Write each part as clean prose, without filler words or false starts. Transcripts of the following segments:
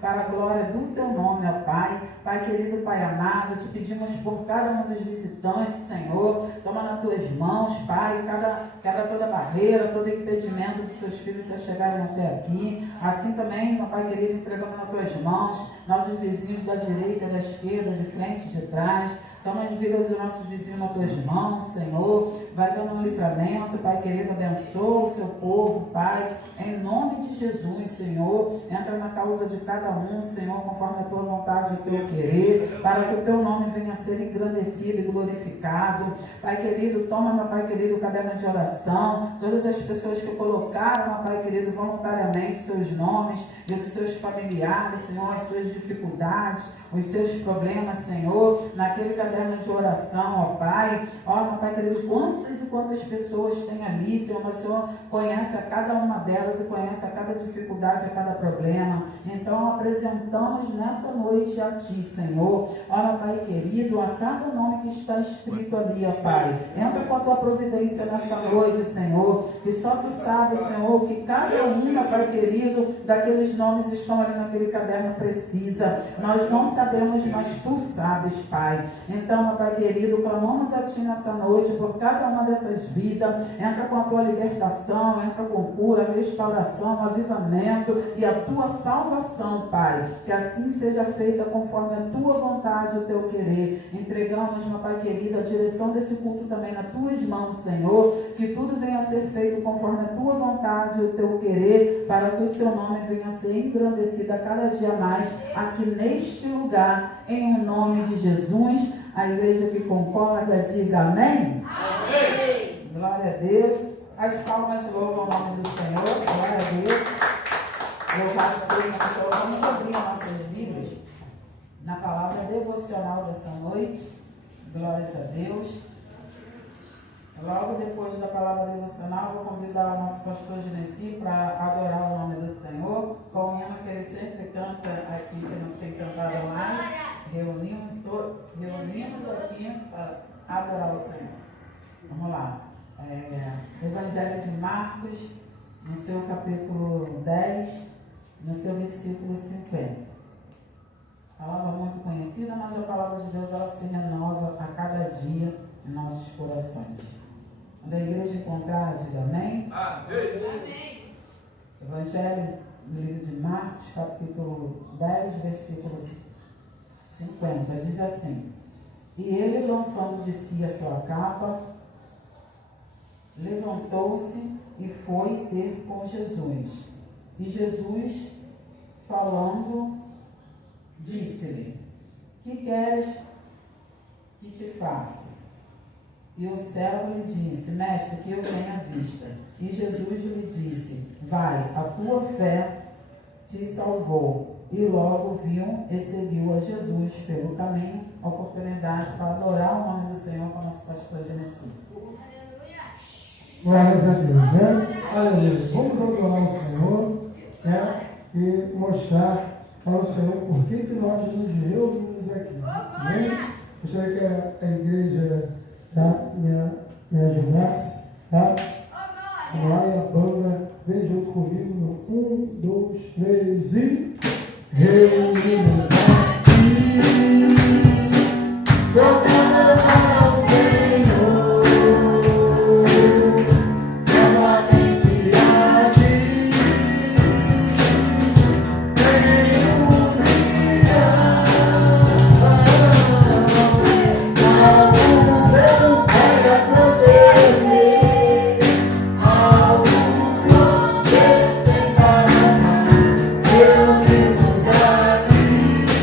para a glória do teu nome, ó Pai. Pai querido, Pai amado, te pedimos por cada um dos visitantes, Senhor, toma nas tuas mãos, Pai, quebra toda barreira, todo impedimento dos seus filhos a chegarem até aqui. Assim também, meu Pai querido, entregamos nas tuas mãos, nossos vizinhos da direita, da esquerda, de frente e de trás. Toma as vidas dos nossos vizinhos nas tuas mãos, Senhor. Vai dando um livramento, Pai querido, abençoa o seu povo, Pai, em nome de Jesus, Senhor. Entra na causa de cada um, Senhor, conforme a tua vontade e o teu querer, para que o teu nome venha a ser engrandecido e glorificado. Pai querido, toma, meu Pai querido, o caderno de oração, todas as pessoas que colocaram, meu Pai querido, voluntariamente seus nomes e os seus familiares, Senhor, as suas dificuldades, os seus problemas, Senhor, naquele caderno de oração, ó Pai. Ó, meu Pai querido, quantas e quantas pessoas tem ali, Senhor, o Senhor conhece a cada uma delas e conhece a cada dificuldade, a cada problema. Então, apresentamos nessa noite a Ti, Senhor. Ó, meu Pai querido, a cada nome que está escrito ali, ó Pai. Entra com a Tua providência nessa noite, Senhor, que só Tu sabes, Senhor, que cada um, meu Pai querido, daqueles nomes estão ali naquele caderno precisa. Nós não sabemos, mas Tu sabes, Pai. Então, meu Pai querido, clamamos a Ti nessa noite por cada uma dessas vidas. Entra com a Tua libertação, entra com cura, restauração, avivamento e a Tua salvação, Pai. Que assim seja feita conforme a Tua vontade e o Teu querer. Entregamos, meu Pai querido, a direção desse culto também nas Tuas mãos, Senhor. Que tudo venha a ser feito conforme a Tua vontade e o Teu querer, para que o Seu nome venha a ser engrandecido a cada dia mais aqui neste lugar, em o nome de Jesus. A igreja que concorda, diga amém. Amém. Glória a Deus. As palmas louvam o nome do Senhor. Glória a Deus. Louvado seja o Senhor. Vamos abrir as nossas Bíblias na palavra devocional dessa noite. Glórias a Deus. Logo depois da palavra devocional, vou convidar o nosso pastor Genesi para adorar o nome do Senhor, com o hino que ele sempre canta aqui, que não tem cantado mais. Reunimos aqui para adorar o Senhor. Vamos lá. Evangelho de Marcos, no seu capítulo 10, no seu versículo 50. Palavra muito conhecida, mas a palavra de Deus ela se renova a cada dia em nossos corações. Quando a igreja encontrar, diga amém. Amém. Evangelho do livro de Marcos, capítulo 10, versículo 50, diz assim: E ele, lançando de si a sua capa, levantou-se e foi ter com Jesus. E Jesus, falando, disse-lhe: Que queres que te faça? E o servo lhe disse: Mestre, que eu tenha vista. E Jesus lhe disse: Vai, a tua fé te salvou. E logo viu e seguiu a Jesus pelo caminho, a oportunidade para adorar o nome do Senhor com o nosso pastor Genesi. Glória a Deus, né? Aleluia. Vamos adorar o Senhor, né? E mostrar para o Senhor por que nós nos reunimos aqui. Né? Gostaria que a igreja me ajudasse, tá? Vamos lá, e a banda vem junto comigo no 1, 2, 3 e reunimos aqui, só para adorar o Senhor. Reunimos aqui.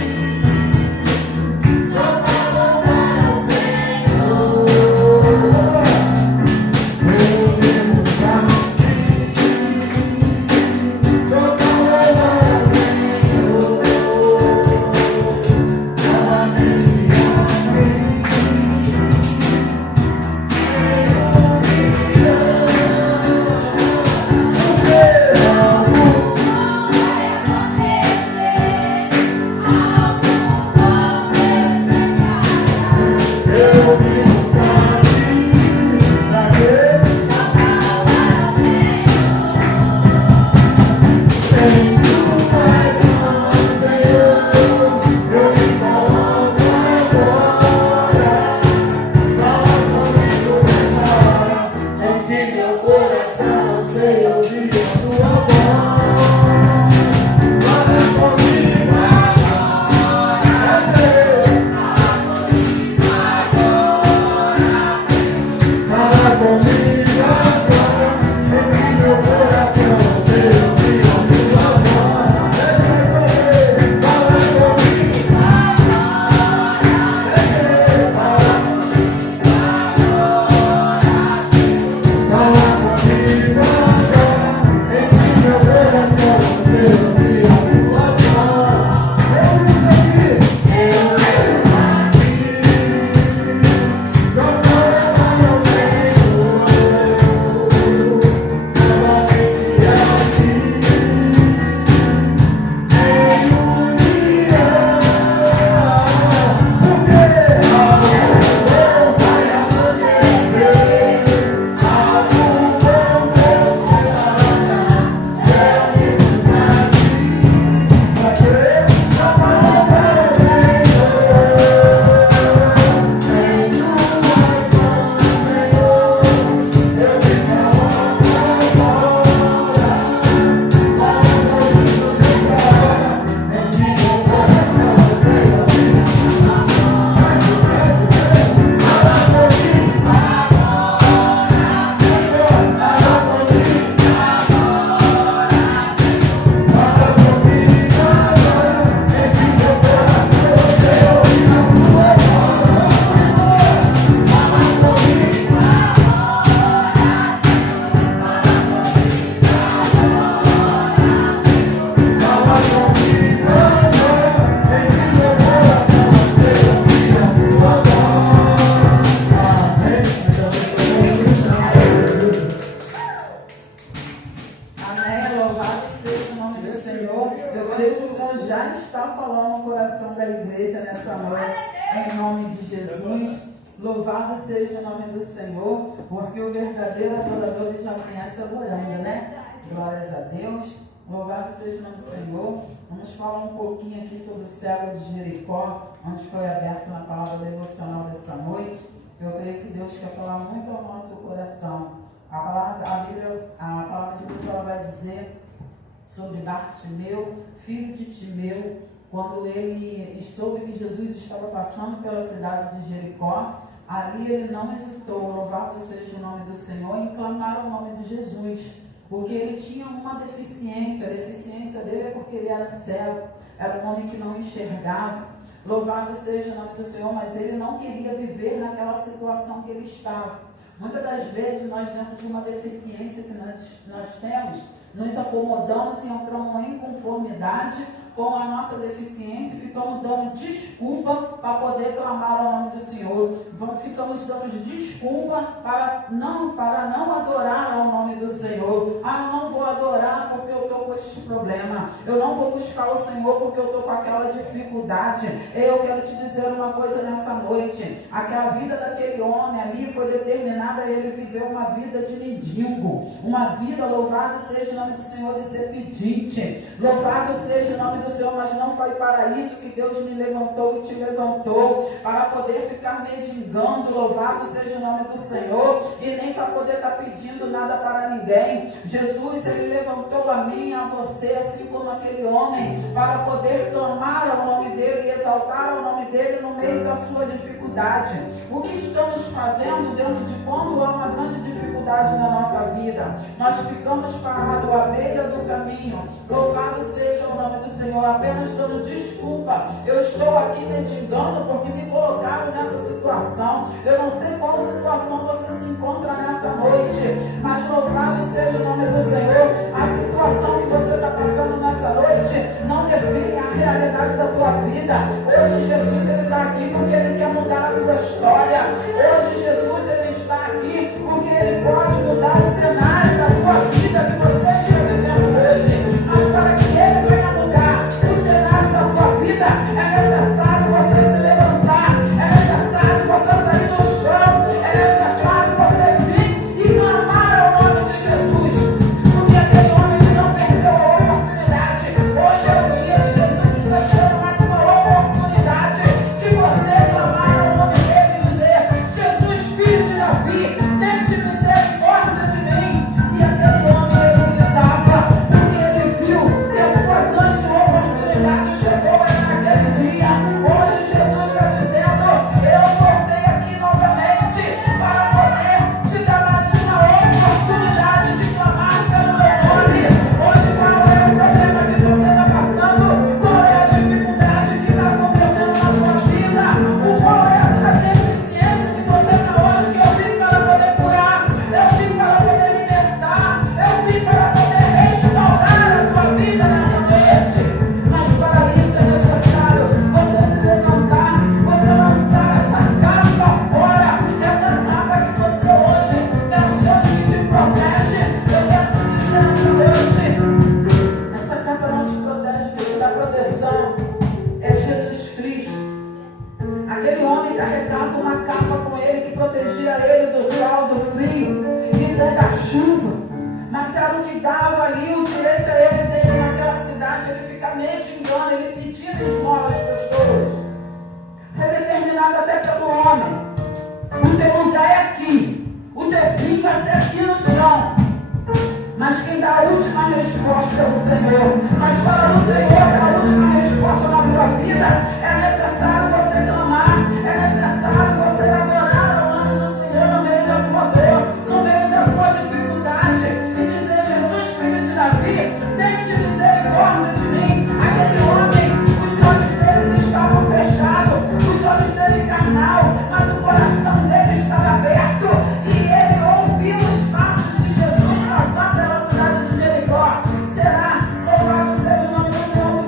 creio que o Senhor já está falando no coração da igreja nessa noite, em nome de Jesus. Louvado seja o nome do Senhor, porque o verdadeiro adorador já amanhece adorando, né? Glórias a Deus. Louvado seja o nome do Senhor. Vamos falar um pouquinho aqui sobre o cego de Jericó, onde foi aberto na palavra devocional dessa noite. Eu creio que Deus quer falar muito ao nosso coração. A palavra de Deus ela vai dizer sobre Bartimeu, filho de Timeu, quando ele soube que Jesus estava passando pela cidade de Jericó. Ali ele não hesitou, louvado seja o nome do Senhor, em clamar o nome de Jesus, porque ele tinha uma deficiência. A deficiência dele é porque ele era cego, era um homem que não enxergava. Louvado seja o nome do Senhor, mas ele não queria viver naquela situação que ele estava. Muitas das vezes nós, dentro de uma deficiência que nós temos, nos acomodamos e entramos em conformidade com a nossa deficiência, ficamos dando desculpa para poder clamar ao nome do Senhor. Ficamos dando desculpa para não adorar ao nome do Senhor. Eu não vou adorar porque eu estou com esse problema. Eu não vou buscar o Senhor porque eu estou com aquela dificuldade. Eu quero te dizer uma coisa nessa noite. A vida daquele homem ali foi determinada a ele viver uma vida de mendigo. Uma vida, louvado seja o nome do Senhor, de ser pedinte. Louvado seja o nome do Senhor, mas não foi para isso que Deus me levantou e te levantou, para poder ficar mendigando, louvado seja o nome do Senhor, e nem para poder estar pedindo nada para ninguém. Jesus, ele levantou a mim e a você, assim como aquele homem, para poder clamar ao nome dele e exaltar o nome dele no meio da sua dificuldade. O que estamos fazendo dentro de quando há uma grande dificuldade na nossa vida? Nós ficamos parados à beira do caminho, louvado seja o nome do Senhor, apenas dando desculpa. Eu estou aqui mendigando porque me colocaram nessa situação. Eu não sei qual situação você se encontra nessa noite, mas louvado seja o nome do Senhor. A situação que você está passando nessa noite não define a realidade da tua vida. Hoje Jesus ele está aqui porque ele quer mudar a tua história. Hoje Jesus ele está aqui porque ele pode mudar o cenário da tua vida que você está vivendo hoje. Mas para que ele venha mudar o cenário da tua vida, é necessário você se levantar, é necessário você sair do chão, é necessário você vir e clamar ao nome de Jesus, porque aquele homem que não perdeu a oportunidade, hoje é o dia que Jesus está dando mais uma oportunidade de você clamar ao nome dele e dizer: Jesus, filho de Davi, tente misericórdia de mim. E aquele homem ele gritava, porque ele viu que a sua grande oportunidade chegou naquele dia. Hoje Jesus está dizendo: eu voltei aqui novamente para poder te dar mais uma oportunidade de clamar pelo meu nome. Hoje, qual é o problema que você está passando? Qual é a dificuldade que está acontecendo na sua vida? Qual é a deficiência que você está hoje? Que eu vim para poder curar, eu vim para poder libertar, eu vim para poder restaurar a tua vida nessa noite. Mas para isso é necessário você se levantar, você lançar essa capa fora, essa capa que você hoje está achando que te protege. Eu quero te dizer nessa noite, essa capa não te protege, quem te dá proteção é Jesus Cristo. Aquele homem carregava uma capa com ele que protegia ele do sol, do frio e da chuva, mas era o que dava ali o direito a ele dele naquela cidade, ele fica mendigando, ele pedindo esmola às pessoas. Foi determinado até pelo homem: o teu lugar é aqui, o teu fim vai ser aqui no chão. Mas quem dá a última resposta é o Senhor. Mas para o Senhor dar a última resposta na tua vida, é necessário você clamar, é necessário você adorar o nome do Senhor no meio da tua dor, no meio da tua dificuldade, e dizer: Jesus, filho de Davi, tente misericórdia de mim. Aquele homem, os olhos deles estavam fechados, os olhos dele carnal, mas o coração dele estava aberto, e ele ouviu os passos de Jesus passar pela cidade de Jericó. Será? Louvado seja o nome do Senhor.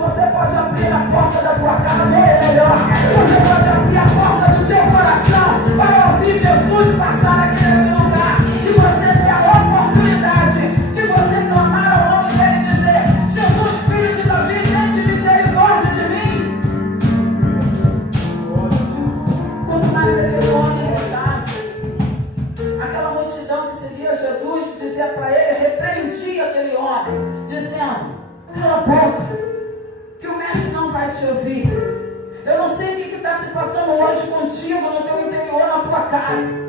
contigo, no teu interior, na tua casa.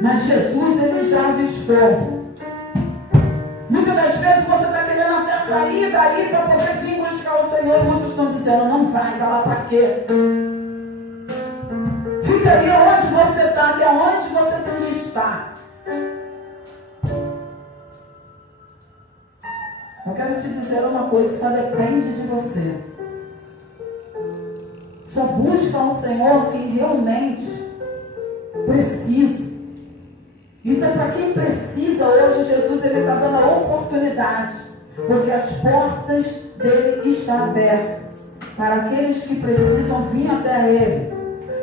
Mas Jesus, Ele já avistou. Muitas das vezes você está querendo até sair daí para poder vir buscar o Senhor. Muitos estão dizendo, não vai, vai lá para quê? Fica aí onde você está, que é onde você tem que estar. Eu quero te dizer uma coisa, só depende de você. Só busca o Senhor quem realmente precisa. Então, para quem precisa, hoje Jesus está dando a oportunidade, porque as portas dele estão abertas para aqueles que precisam vir até ele.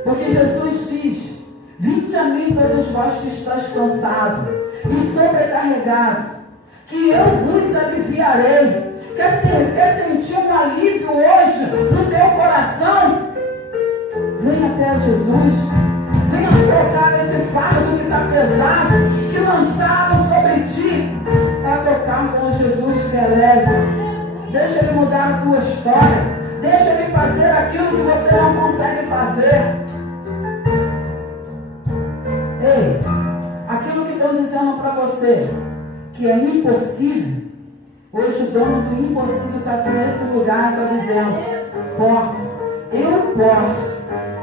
Porque Jesus diz, vinde a mim todos vós que estáis cansados e sobrecarregados, que eu vos aliviarei. Quer sentir um alívio hoje no teu coração? Venha até Jesus. Venha tocar esse fardo que está pesado, que lançaram sobre ti, para tocar com Jesus que é leve. Deixa Ele mudar a tua história. Deixa Ele fazer aquilo que você não consegue fazer. Ei, aquilo que estão dizendo para você, que é impossível, hoje o dono do impossível está aqui nesse lugar e está dizendo, posso, eu posso.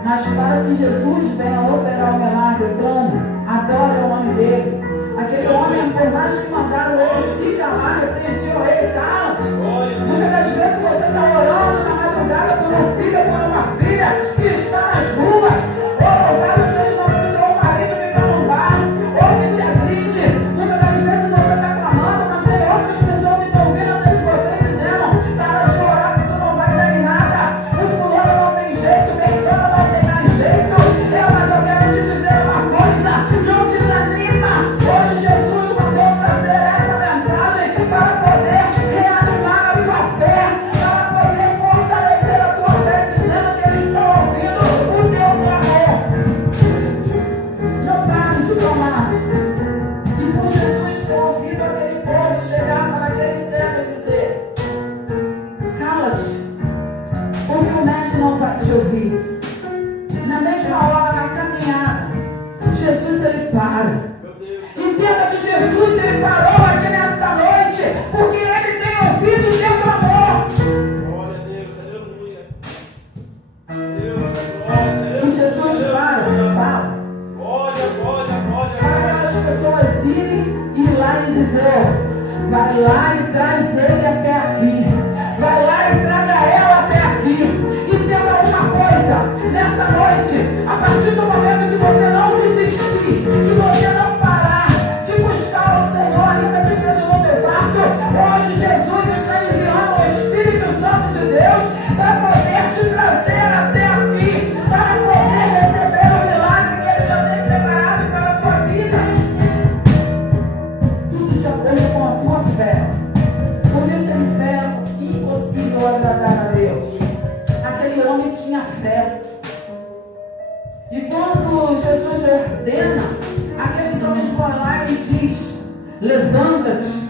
Mas para que Jesus venha operar o milagre, clame, adora o nome dele. Aquele homem, por mais que mandaram ele se calar, repreendiam ele, cala. Muitas das vezes você está orando na madrugada por um filho ou por uma filha que está nas ruas. Ou louvado seja o nome do seu marido que está no bar, ou que te agride. Muitas das vezes você está clamando, mas tem outras pessoas que estão vindo até de você dizendo, para de orar, isso não vai dar em nada. O fulano não tem jeito, Bertano não tem mais jeito. Mas eu quero te dizer uma coisa, não desanima. Hoje Jesus mandou trazer essa mensagem para poder reanimar a tua fé, para poder fortalecer a tua fé, dizendo que eles estão ouvindo o teu clamor. Não pare de clamar. E por Jesus ter ouvido aquele povo chegar para aquele cego e dizer, cala-te, porque o mestre não vai te ouvir. Na mesma hora, na caminhada, Jesus ele para. Entenda que Jesus ele parou aqui nesta noite, porque ele tem ouvido o teu clamor. Glória a Deus, aleluia. Deus, E Jesus fala. glória, Para aquelas pessoas irem e ir lá e dizer, vai lá e traz ele até aqui. Vai lá e traga ela até aqui. Entenda uma coisa, nessa noite, a partir do momento que você não desistir, que você não parar de buscar o Senhor, ainda que seja no teu quarto, hoje Jesus está enviando o Espírito Santo de Deus para poder te trazer até aqui, para poder receber o milagre que Ele já tem preparado para a tua vida. Tudo de acordo com a tua fé. Porque sem fé é impossível agradar a Deus. Aquele homem tinha fé. E quando Jesus ordena, aqueles homens vão lá e diz, levanta-te.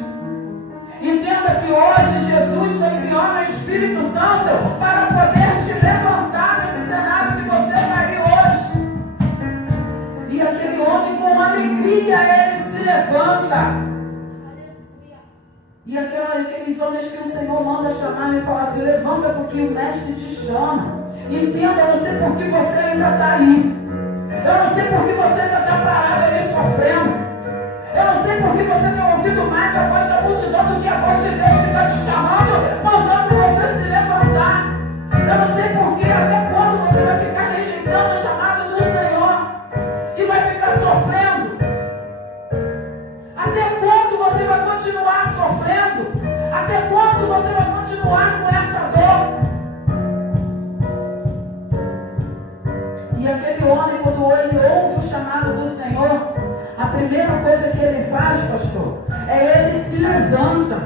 Entenda que hoje Jesus está enviando o Espírito Santo para poder te levantar nesse cenário que você está aí hoje. E aquele homem com alegria, ele se levanta. E aqueles homens que o Senhor manda chamar e falar assim, levanta porque o mestre te chama. Entenda, eu não sei por que você ainda está aí. Eu não sei por que você ainda está parado aí sofrendo. Eu não sei por que você tem ouvido mais a voz da multidão do que a voz de Deus que está te chamando, mandando você se levantar. Eu não sei por que, até quando você vai ficar rejeitando o chamado do Senhor e vai ficar sofrendo. Até quando você vai continuar sofrendo? Até quando você vai continuar com essa dor? E aquele homem, quando ele ouve o chamado do Senhor, a primeira coisa que ele faz, pastor, é ele se levanta.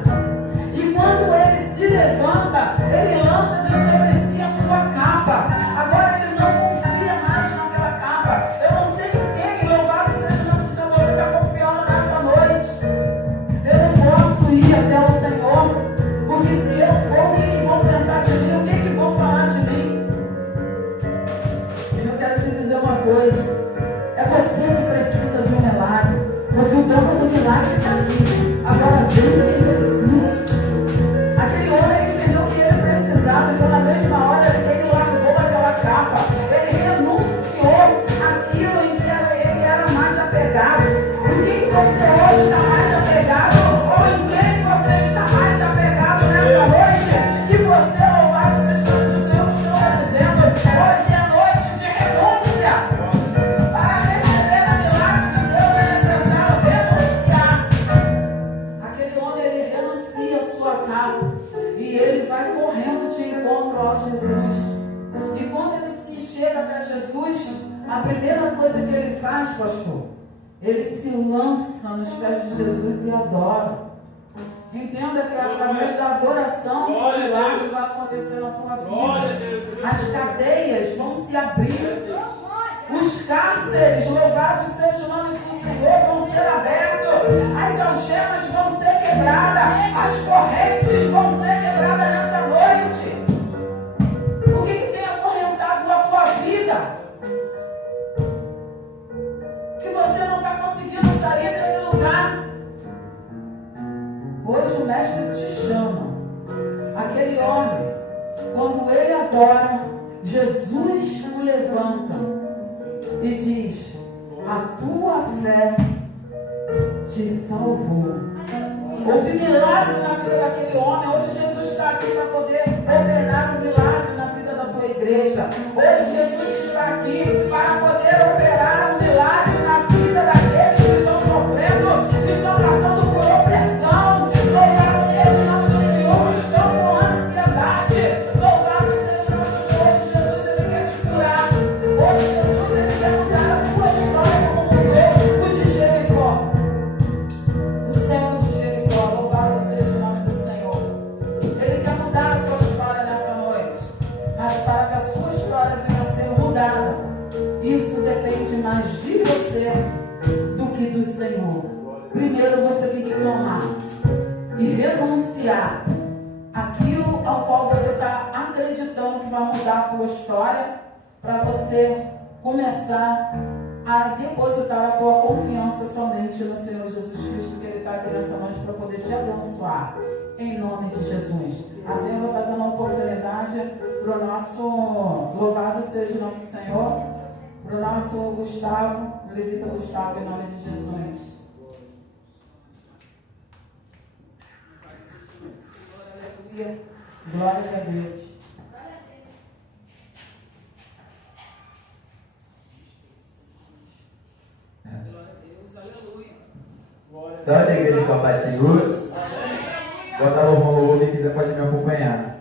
E quando ele se levanta, ele lança de sobre si a sua capa. Agora ele não confia mais naquela capa. Eu não sei em quem, louvado seja o nome do Senhor, você está confiando nessa noite. Eu não posso ir até o Senhor, porque se eu for, o que vão pensar de mim? O que vão falar de mim? E eu quero te dizer mas na mesma hora ele largou aquela capa, ele renunciou àquilo em que ele era mais apegado. O que você hoje está mais apegado? Ou em quem você está mais apegado nessa noite? Que você, louvado seja o nome do Senhor, está dizendo: hoje é noite de renúncia. Para receber o milagre de Deus é necessário renunciar. Aquele homem, ele renuncia a sua capa e ele vai correndo de encontro ao Jesus. E quando ele se chega até Jesus, a primeira coisa que ele faz, pastor, ele se lança nos pés de Jesus e adora. Entenda que através da adoração o milagre vai acontecer na tua vida. As cadeias vão se abrir. Os cárceres, louvado seja o nome do Senhor, vão ser abertos. As algemas vão ser quebradas. As correntes vão ser quebradas nessa noite. O que tem acorrentado a tua vida? Que você não está conseguindo sair desse lugar. Hoje o mestre te chama. Aquele homem, quando ele adora, Jesus o levanta e diz: a tua fé te salvou. Houve milagre na vida daquele homem. Hoje Jesus está aqui para poder operar um milagre na vida da tua igreja. Hoje Jesus está aqui para poder operar um milagre na vida daqueles que estão sofrendo, que estão passando por opressão. Louvado seja o nome do Senhor, que estão com ansiedade. Louvado seja o nome do Senhor. Hoje Jesus, ele quer te curar. Hoje Jesus, ele quer mudar a tua história como mudou o de Jericó. O cego de Jericó, louvado seja o nome do Senhor. Ele quer mudar a tua história nessa noite. Mas para que a sua história venha a ser mudada, isso depende mais de você do que do Senhor. Primeiro você tem que tomar e renunciar aquilo ao qual você está acreditando que vai mudar a tua história, para você começar a depositar a tua confiança somente no Senhor Jesus Cristo, que Ele está aqui nessa noite para poder te abençoar, em nome de Jesus. Assim eu vou estar dando a oportunidade para o nosso, louvado seja o nome do Senhor, para o nosso Gustavo, o levita Gustavo, em nome de Jesus. Aleluia. Glórias a Deus. Glória a Deus, aleluia. Salve da igreja com a paz do Senhor. Bota o irmão louvor, quem quiser pode me acompanhar.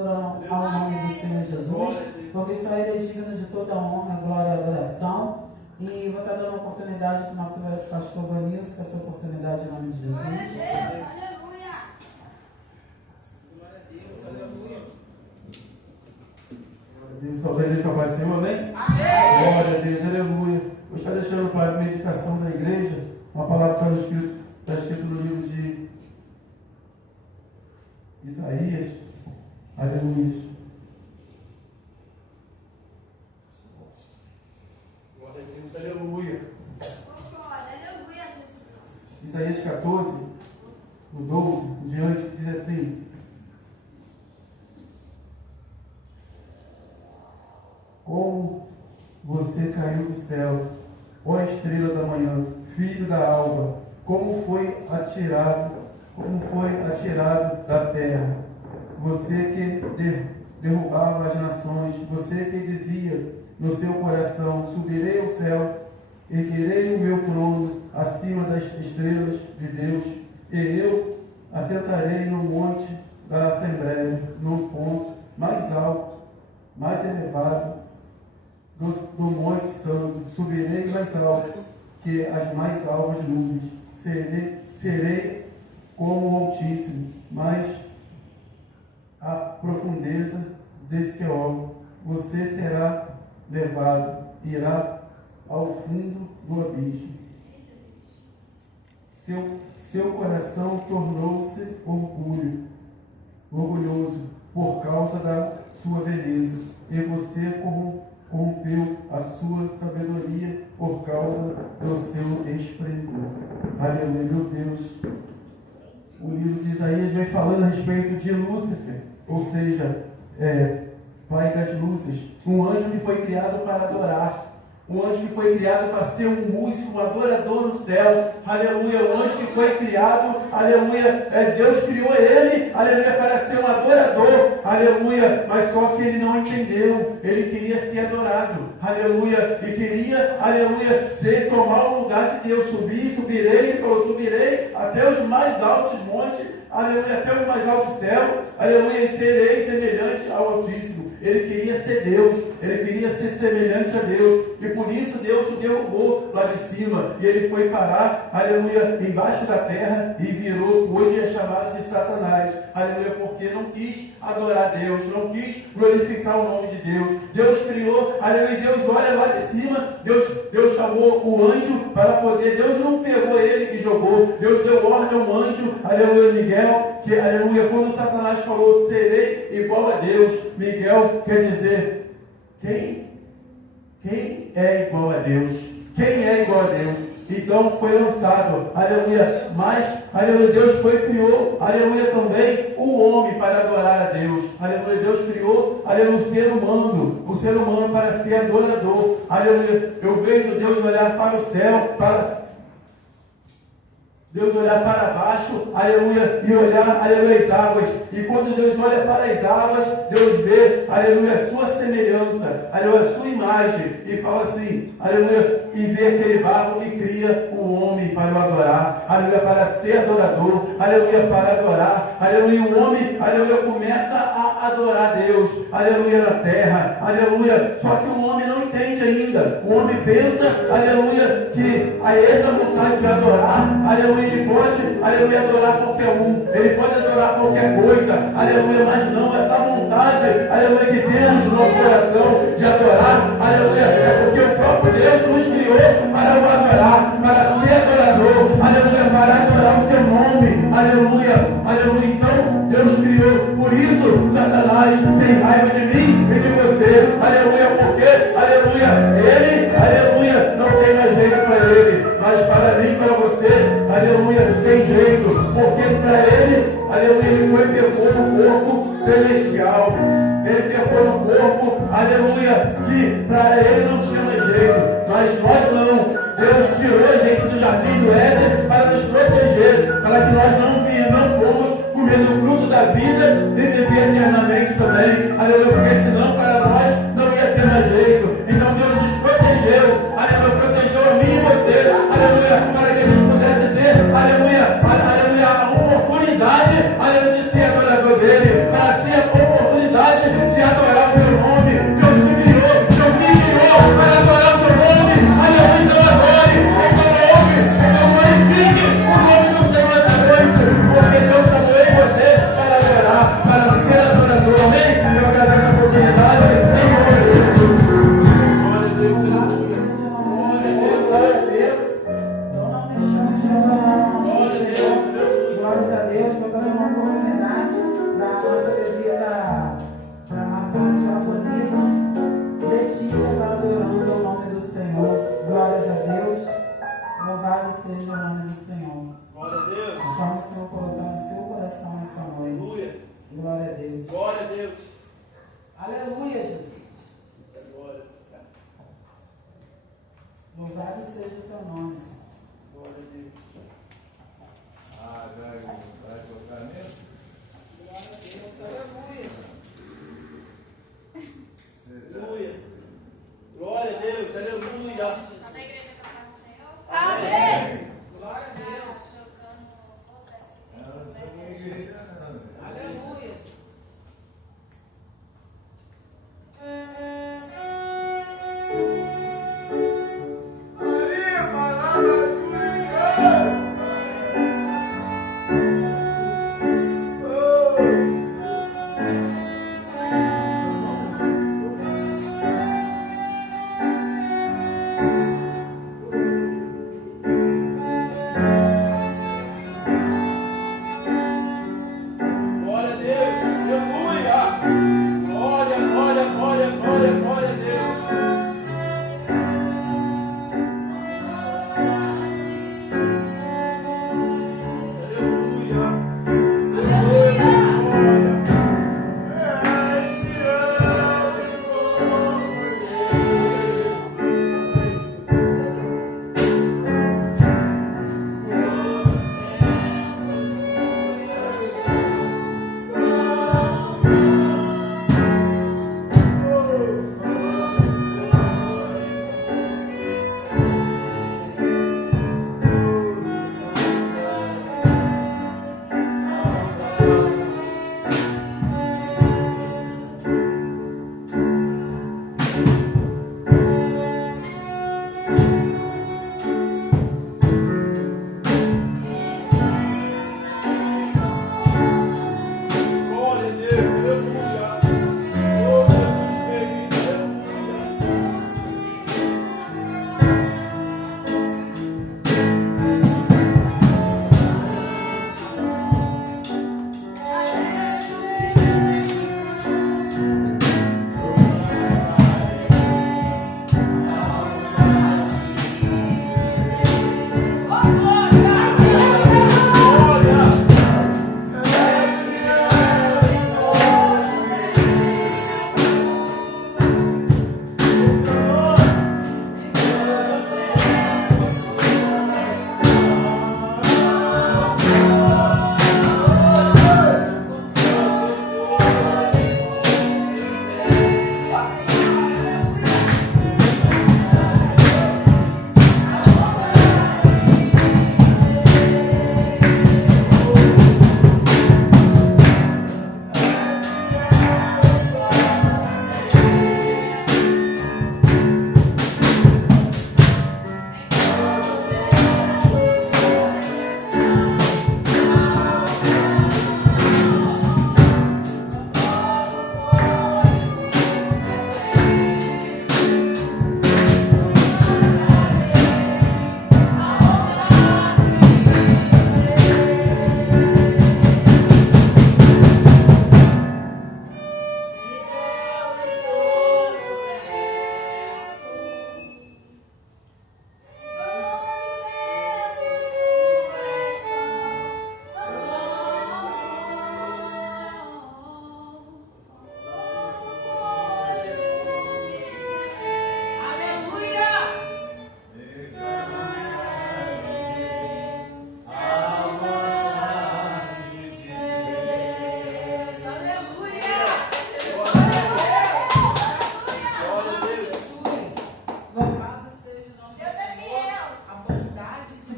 ao nome do Senhor Jesus, porque só Ele é digno de toda honra, glória e adoração. E vou estar dando a oportunidade para o nosso pastor Vanilson, com essa oportunidade em nome de Jesus. Aleluia! Glória a Deus, aleluia. Deus, só Deus, Papai do Senhor, amém? Glória a Deus, aleluia. Vou estar deixando para a meditação da igreja uma palavra que está escrito no livro de Isaías. Aleluia. Glória a Deus, aleluia. Aleluia, Jesus. Isaías 14, no 12, em diante, diz assim: como você caiu do céu, ó estrela da manhã, filho da alva, como foi atirado da terra. Você que derrubava as nações, você que dizia no seu coração: subirei ao céu, erguerei o meu trono acima das estrelas de Deus, e eu assentarei no monte da Assembleia, no ponto mais alto, mais elevado do Monte Santo. Subirei mais alto que as mais altas nuvens. Serei como o Altíssimo, mas a profundeza desse Seol. Você será levado, irá ao fundo do abismo. Seu coração tornou-se orgulhoso por causa da sua beleza, e você corrompeu a sua sabedoria por causa do seu esplendor. Aleluia, meu Deus. O livro de Isaías vem falando a respeito de Lúcifer, ou seja, pai das luzes, um anjo que foi criado para adorar. Um anjo que foi criado para ser um músico, um adorador no céu. Aleluia. Um anjo que foi criado, aleluia. Deus criou ele, aleluia, para ser um adorador. Aleluia. Mas só que ele não entendeu. Ele queria ser adorado. Aleluia. E queria, aleluia, tomar o lugar de Deus. Subirei, ele falou, subirei até os mais altos montes. Aleluia, até o mais alto céu. Aleluia. E serei semelhante ao Altíssimo. Ele queria ser Deus, ele queria ser semelhante a Deus, e por isso Deus o derrubou lá de cima, e ele foi parar, aleluia, embaixo da terra, e virou, hoje é chamado de Satanás, aleluia, porque não quis adorar Deus, não quis glorificar o nome de Deus. Deus criou, aleluia, Deus olha lá de cima, Deus chamou o anjo para poder, Deus não pegou ele e jogou, Deus deu ordem ao anjo, aleluia, Miguel, que, aleluia, quando Satanás falou, serei igual a Deus, Miguel quer dizer, quem é igual a Deus? Quem é igual a Deus? Então foi lançado, aleluia, mas, aleluia, Deus criou, aleluia, também o homem para adorar a Deus. Aleluia, Deus criou, aleluia, o ser humano para ser adorador. Aleluia, eu vejo Deus olhar para o céu, Deus olhar para baixo, aleluia, e olhar, aleluia, as águas. E quando Deus olha para as águas, Deus vê, aleluia, a sua semelhança, aleluia, a sua imagem. E fala assim, aleluia, e vê aquele barro e cria o homem para o adorar, aleluia, para ser adorador, aleluia, para adorar, aleluia, o homem, aleluia, começa a adorar Deus, aleluia, na terra, aleluia, só que o homem não entende ainda. O homem pensa, aleluia, que a essa vontade de adorar, aleluia, ele pode, aleluia, adorar qualquer um, ele pode adorar qualquer coisa, aleluia, mas não, essa vontade, aleluia, que temos no nosso coração de adorar, aleluia, é porque o próprio Deus nos criou para o adorar, para ser adorador, aleluia, para adorar o seu nome, aleluia, aleluia. Então Deus criou, por isso Satanás tem raiva de mim e de você, aleluia, porque, aleluia, ele, aleluia, não tem mais jeito para ele, mas para mim, para você, aleluia, tem jeito, porque para ele, aleluia, ele foi pegou no corpo celestial, ele pegou no corpo, aleluia, que para ele não tinha mais jeito, mas nós não. Deus tirou a gente do jardim do Éden para nos proteger, para que nós não fomos comendo o fruto da vida e viver eternamente também, aleluia, porque senão para nós não ia ter mais jeito. Então Deus nos protegeu, aleluia, protegeu a mim e você, aleluia, para que a gente pudesse ter, aleluia, a oportunidade, aleluia, de ser adorador dele, para ser a oportunidade Glória a Deus. Aleluia, Jesus. Glória. Louvado seja o teu nome, Senhor. Glória a Deus. Vai tocar mesmo? Glória a Deus. Aleluia, Jesus. Aleluia. Glória a Deus. Aleluia. Está na igreja da paz do Senhor? Amém. Glória a Deus. Aleluia. Glória a Deus. Aleluia. Glória, glória, glória, glória, glória a Deus. Aleluia. Glória a Deus, aleluia. Oh, Jesus querido, glória.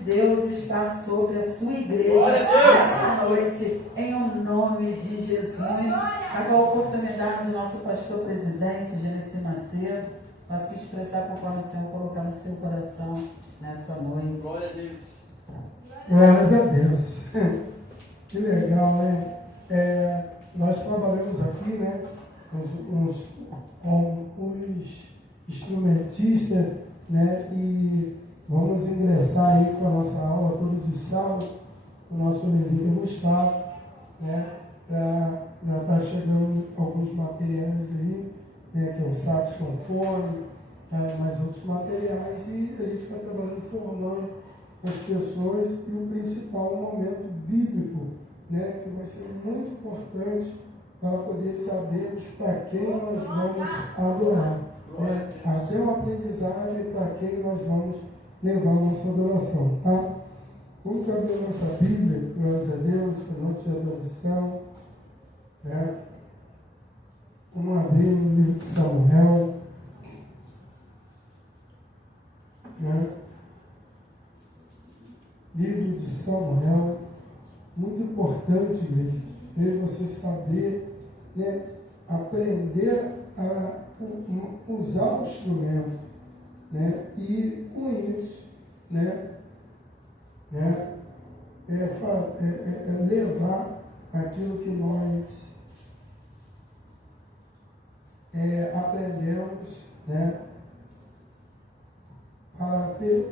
Deus está sobre a sua igreja Glória a Deus. nessa noite, em o nome de Jesus. A qual oportunidade, nosso pastor presidente, Genesi Macedo, vai se expressar conforme o Senhor colocar no seu coração nessa noite. Glória a Deus. Glórias a Deus. Que legal, né? Nós trabalhamos aqui, né? Com os instrumentistas, né? E vamos ingressar aí com a nossa aula todos os sábados, o nosso Levita Gustavo, né? Já está chegando alguns materiais aí, né? Que é o saxofone, mais outros materiais, e a gente está trabalhando, formando as pessoas, e o principal, um momento bíblico, né? Que vai ser muito importante para poder sabermos para quem nós vamos adorar. Até uma aprendizagem para quem nós vamos levar nossa adoração. Tá? Vamos abrir nossa Bíblia, glórias a Deus, a noite de adoração. Vamos abrir no livro de Samuel. Livro de Samuel, muito importante, igreja, você saber, aprender a usar o instrumento, e com isso, levar aquilo que nós aprendemos,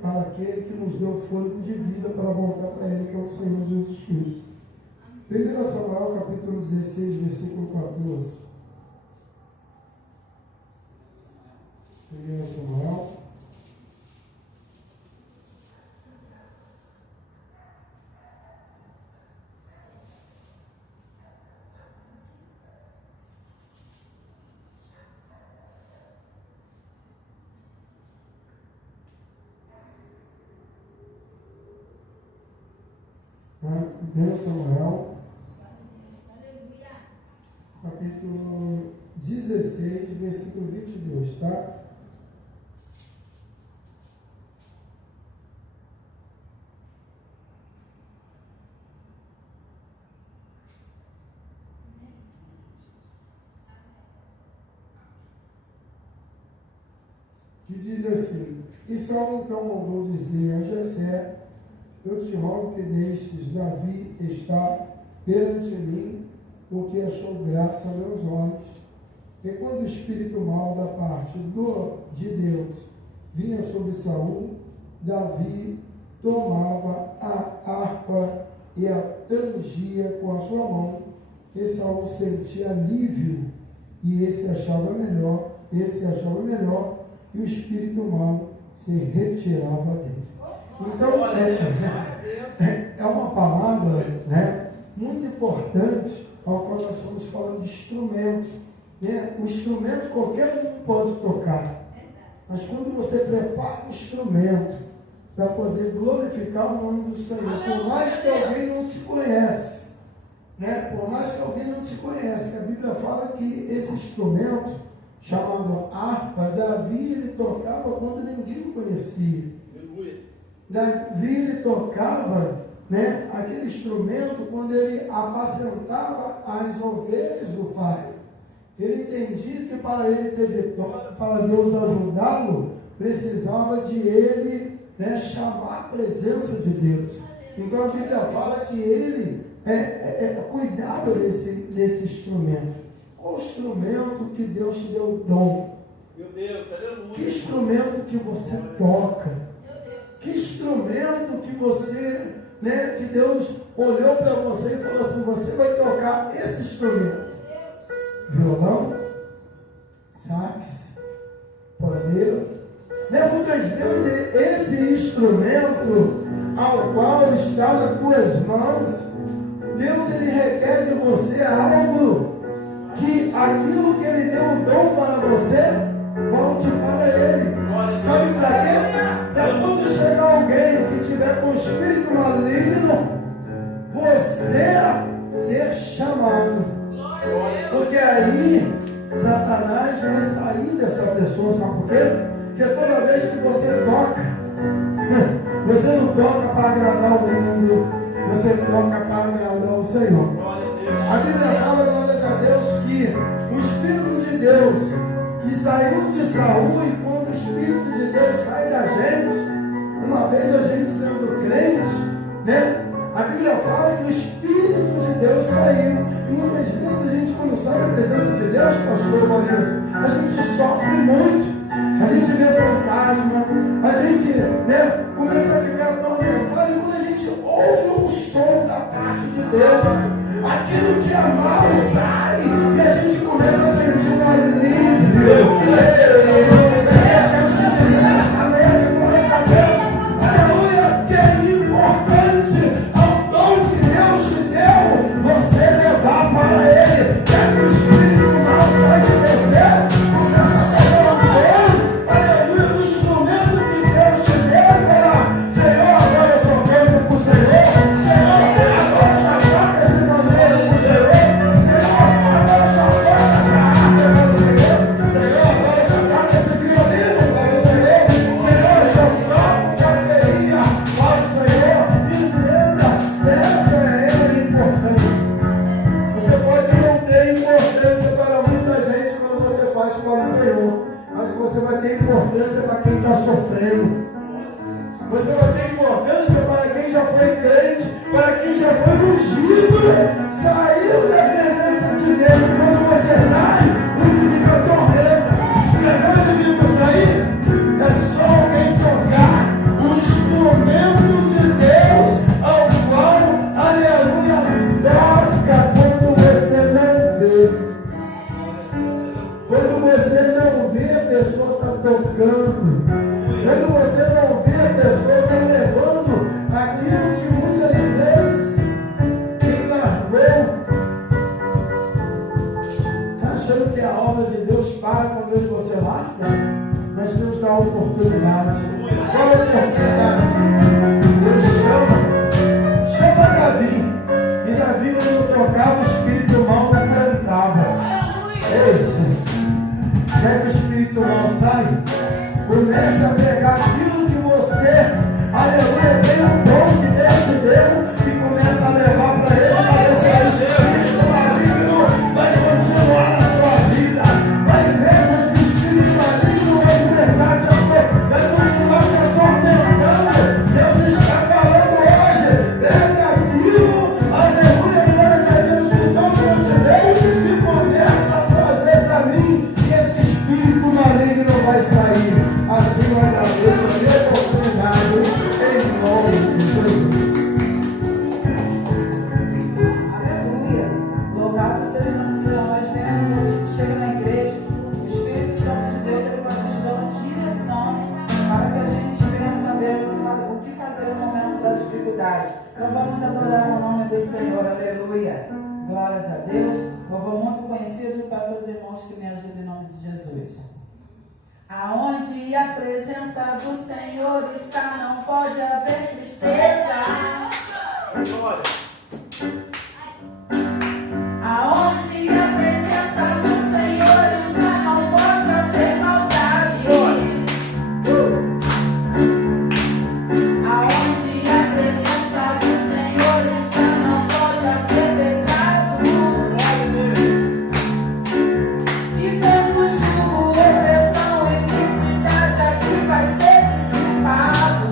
para aquele que nos deu fôlego de vida para voltar para Ele, que é o Senhor Jesus Cristo. 1 Samuel, capítulo 16, versículo 14. 1 Samuel. Samuel, capítulo 16, versículo 22, tá? Que diz assim: E Saul então mandou dizer a Jessé: Eu te rogo que deixes Davi estar perante mim, porque achou graça a meus olhos. E quando o espírito mau da parte de Deus vinha sobre Saul, Davi tomava a harpa e a tangia com a sua mão, e Saul sentia alívio, e esse achava melhor, e o espírito mau se retirava dele. Então, é uma palavra, muito importante ao qual nós estamos falando de instrumento. O instrumento qualquer um pode tocar, mas quando você prepara o instrumento para poder glorificar o nome do Senhor, por mais que alguém não te conhece, por mais que alguém não te conhece, que a Bíblia fala que esse instrumento, chamado harpa, Davi ele tocava quando ninguém o conhecia. Davi ele tocava aquele instrumento quando ele apacentava as ovelhas do pai. Ele entendia que para ele ter vitória, para Deus ajudá-lo, precisava de ele chamar a presença de Deus. Então a Bíblia fala que ele cuidava desse instrumento. Qual instrumento que Deus te deu o dom? Meu Deus, aleluia. Que instrumento que você toca? Que instrumento que você, que Deus olhou para você e falou assim: você vai tocar esse instrumento? Violão, sax, pandeiro. Muitas vezes esse instrumento ao qual está nas tuas mãos, Deus ele requer de você algo que aquilo que ele deu o dom para você, volte para ele. Sabe para quê? Para quando chegar alguém que tiver com espírito maligno, você ser chamado. Porque aí Satanás vai sair dessa pessoa, sabe por quê? Porque toda vez que você toca, você não toca para agradar o mundo, você toca para agradar o Senhor. A Bíblia fala, glórias a Deus, que o Espírito de Deus que saiu de Saul, e quando o Espírito de Deus sai da gente, uma vez a gente sendo crente, a Bíblia fala que o Espírito de Deus saiu. E muitas vezes a gente, quando sai da presença de Deus, pastor Maurício, a gente sofre muito, a gente vê fantasma, a gente começa a ficar atormentado, e quando a gente ouve um som da parte de Deus, aquilo que é mal sai, e a gente começa a sentir um alívio. Aleluia, que é importante ao dom que Deus te deu, você levar para Ele. você não vê, a pessoa está tocando. Quando você não vê, a pessoa está levando aquilo que muitas vezes se largou. Está achando que a obra de Deus para quando você larga? Mas Deus dá oportunidade. Qual é a oportunidade? Deus chama Davi. E Davi, quando tocava, o espírito mal não aguentava. Ei, quer que o espírito mal sai? Comece a pegar aquilo que você, aleluia, tem um dom que desce dele e começa a levar para ele. Para ver se o espírito maligno vai continuar na sua vida. Vai ver se esse espírito maligno vai começar vai continuar te atormentando. Deus está falando hoje. Pega aquilo, aleluia, glórias a Deus, que o dom que eu te dei, e começa a trazer para mim, e esse espírito maligno vai sair. Assim eu agradeço a minha oportunidade, em nome de Jesus. Aleluia. Louvado seja o nome do Senhor. Nós vemos quando a gente chega na igreja, o Espírito Santo de Deus ele vai nos dando direção para que a gente venha saber o que fazer no momento da dificuldade. Então vamos adorar o nome do Senhor. Aleluia. Glórias a Deus. Louvor muito conhecido. Peço aos irmãos que me ajudem em nome de Jesus. Aonde a presença do Senhor está, não pode haver tristeza. Aonde a presença do Senhor está, não pode haver maldade. Aonde a presença do Senhor está, não pode haver pecado. E todo jugo, opressão e iniquidade aqui vai ser dissipado.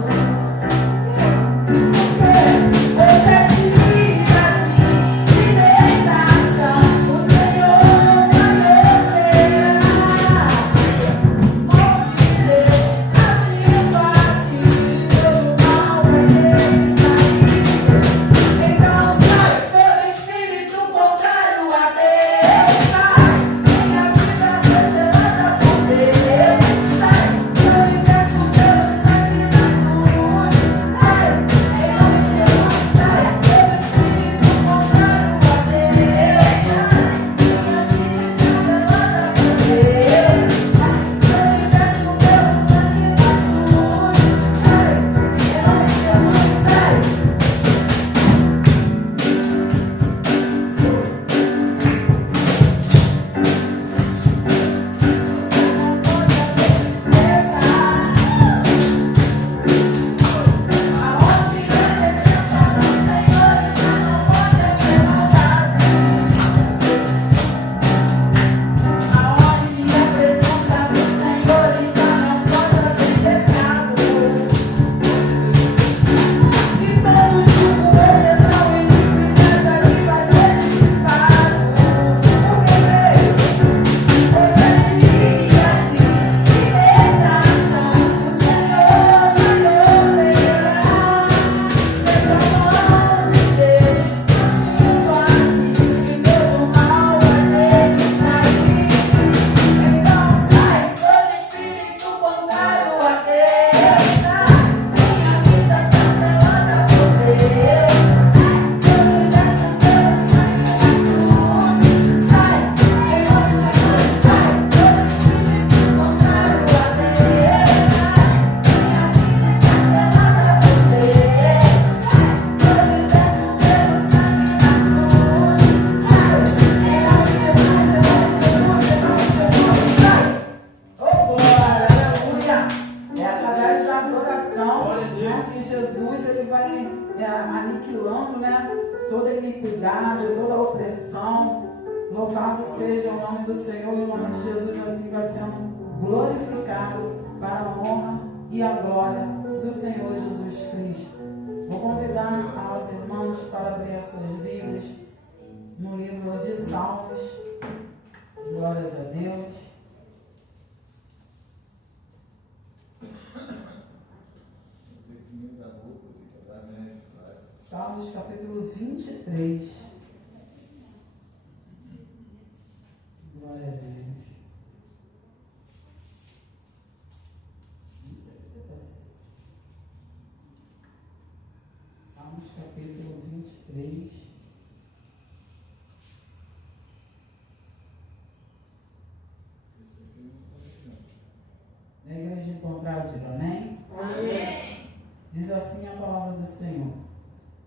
Hoje é dia de libertação. O Senhor não vai operar. Mão de Deus agindo aqui, todo mal vai ter que sair. Então sai todo espírito contrário a Deus. Sai, minha vida foi selada por Deus. Sai, eu liberto pelo sangue da cruz. Sai, em nome de Jesus, sai todo espírito contrário a Deus. Sai, minha vida está selada por Deus. Sai, eu liberto pelo sangue da aniquilando, né, toda iniquidade, toda opressão. Louvado seja o nome do Senhor e o nome de Jesus assim vai sendo glorificado para a honra e a glória do Senhor Jesus Cristo. Vou convidar aos irmãos para abrir as suas Bíblias no livro de Salmos. Glórias a Deus. Salmos capítulo 23. Glória a Deus.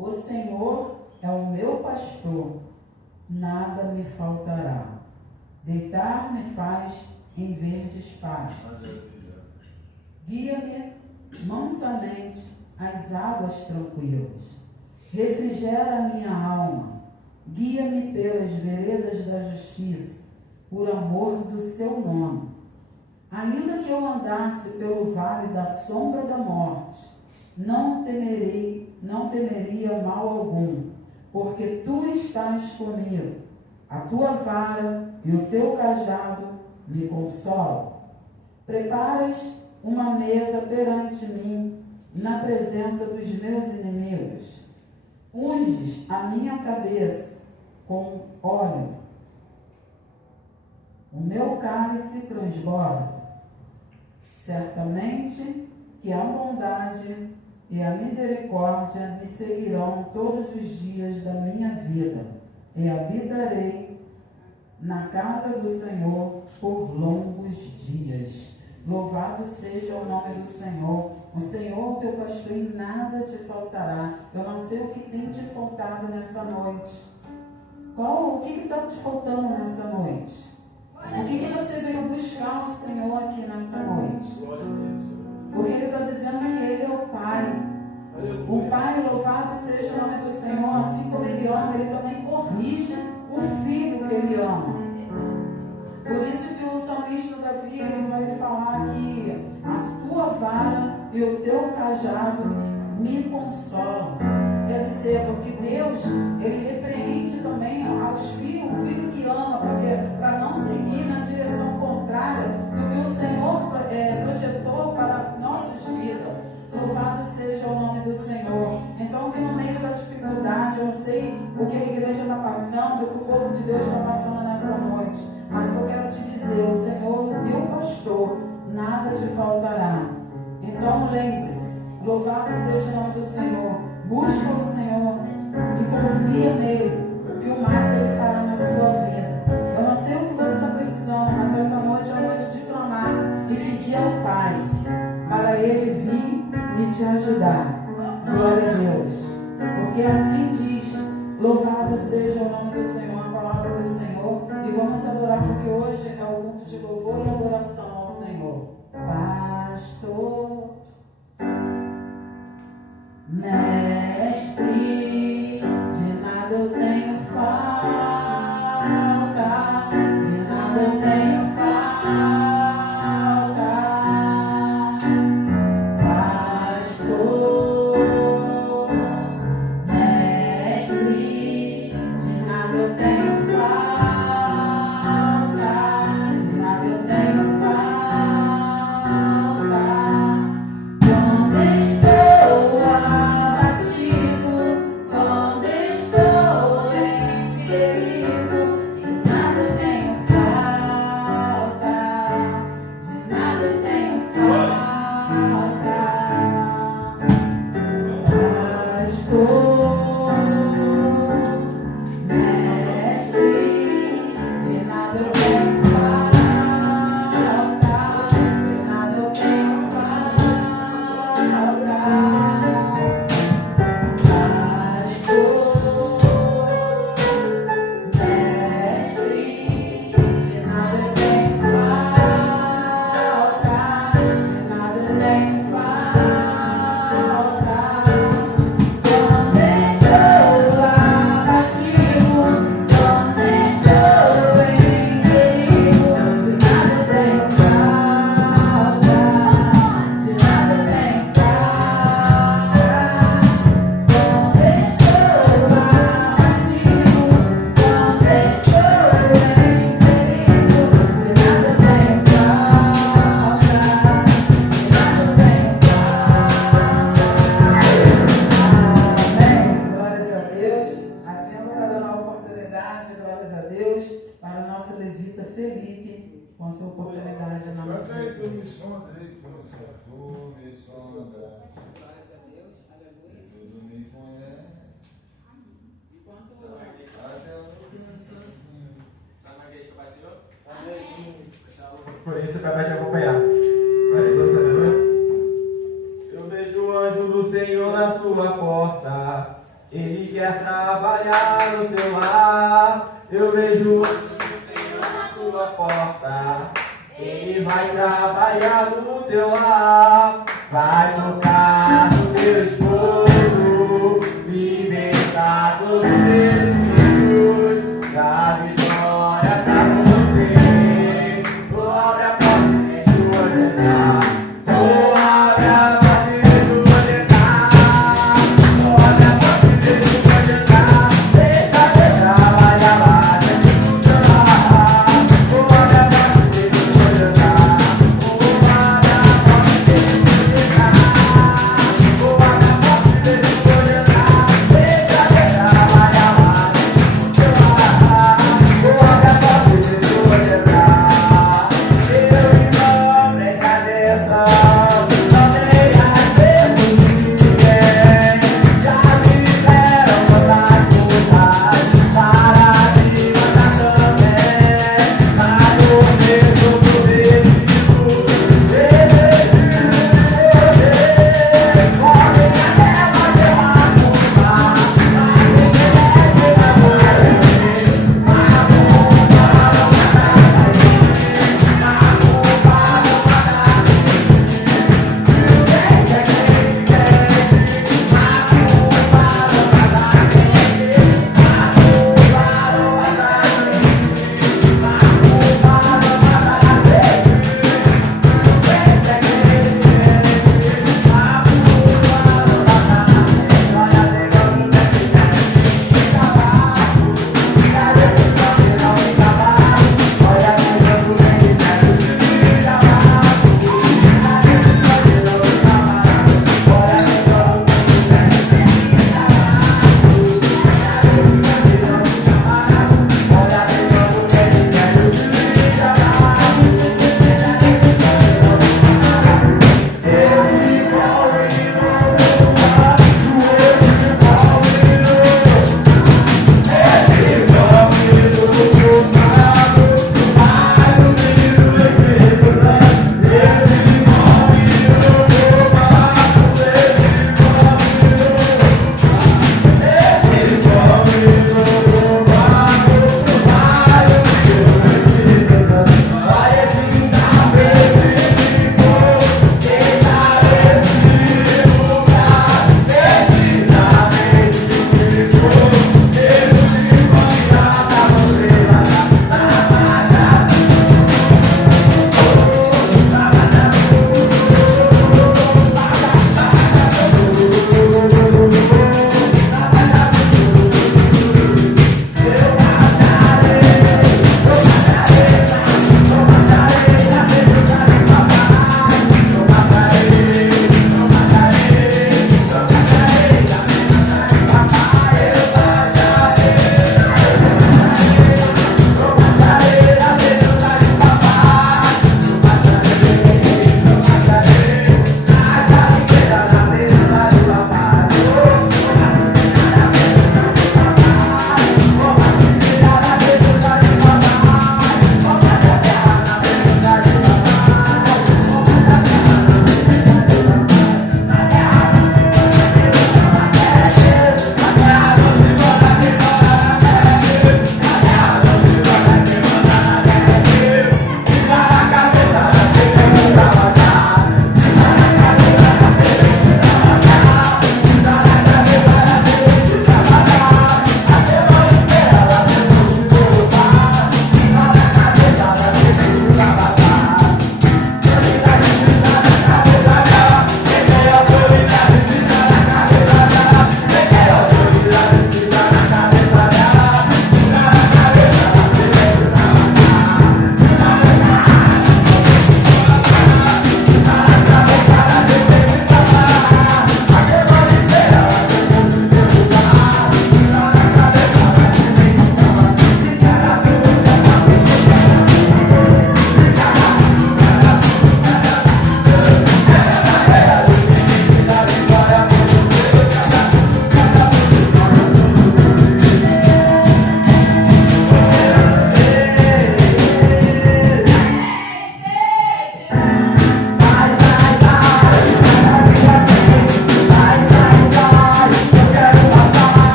O Senhor é o meu pastor, nada me faltará. Deitar-me faz em verdes pastos. Guia-me mansamente às águas tranquilas. Refrigera a minha alma. Guia-me pelas veredas da justiça, por amor do seu nome. Ainda que eu andasse pelo vale da sombra da morte, não temeria mal algum, porque tu estás comigo. A tua vara e o teu cajado me consolam. Preparas uma mesa perante mim, na presença dos meus inimigos. Unges a minha cabeça com óleo. O meu cálice transborda. Certamente que a bondade e a misericórdia me seguirão todos os dias da minha vida, e habitarei na casa do Senhor por longos dias. Louvado seja o nome do Senhor. O Senhor, teu pastor, e nada te faltará. Eu não sei o que tem te faltado nessa noite. O que está te faltando nessa noite? O que você veio buscar o Senhor aqui nessa noite? Porque Ele está dizendo que Ele é o Pai. O Pai, louvado seja o nome do Senhor, assim como Ele ama, Ele também corrige o filho que Ele ama. Por isso que o salmista Davi, ele vai falar que a tua vara e o teu cajado me consolam. Quer dizer, porque Deus, Ele repreende também aos filhos, o filho que ama, para não seguir na direção contrária do que o Senhor projetou para nossas vidas. Louvado seja o nome do Senhor. Então, no meio da dificuldade, eu não sei o que a igreja está passando, o que o povo de Deus está passando nessa noite, mas eu quero te dizer, o Senhor, o teu pastor, nada te faltará. Então, lembre-se, louvado seja o nome do Senhor. Busca o Senhor e confia nele, e o mais Ele fará na sua vida. Eu não sei o que você está precisando, mas essa noite é a noite de clamar e pedir ao Pai para Ele vir e te ajudar. Glória a Deus. Porque assim diz, louvado seja o nome do Senhor, a palavra do Senhor. E vamos adorar, porque hoje é o culto de louvor e adoração ao Senhor. Pastor, mestre, de nada eu tenho falta, de nada eu tenho falta. Por isso eu acabei de acompanhar. Eu vejo o anjo do Senhor na sua porta, Ele quer trabalhar no seu lar. Eu vejo o Senhor na sua porta. Ele vai trabalhar no teu lar. Vai tocar no teu esposo, libertar todos os teus filhos, dar vitória pra você. Oh, abre a porta e deixa o anjo entrar. Oh, abre a porta e deixa o anjo entrar. Oh, abre a porta e deixa o anjo entrar. Deixa Deus trabalhar lá dentro do teu lar. Oh, abre a porta e deixa o anjo entrar. Oh, abre a porta e deixa o anjo entrar. Oh, abre a porta e deixa o anjo entrar. Deixa Deus trabalhar lá.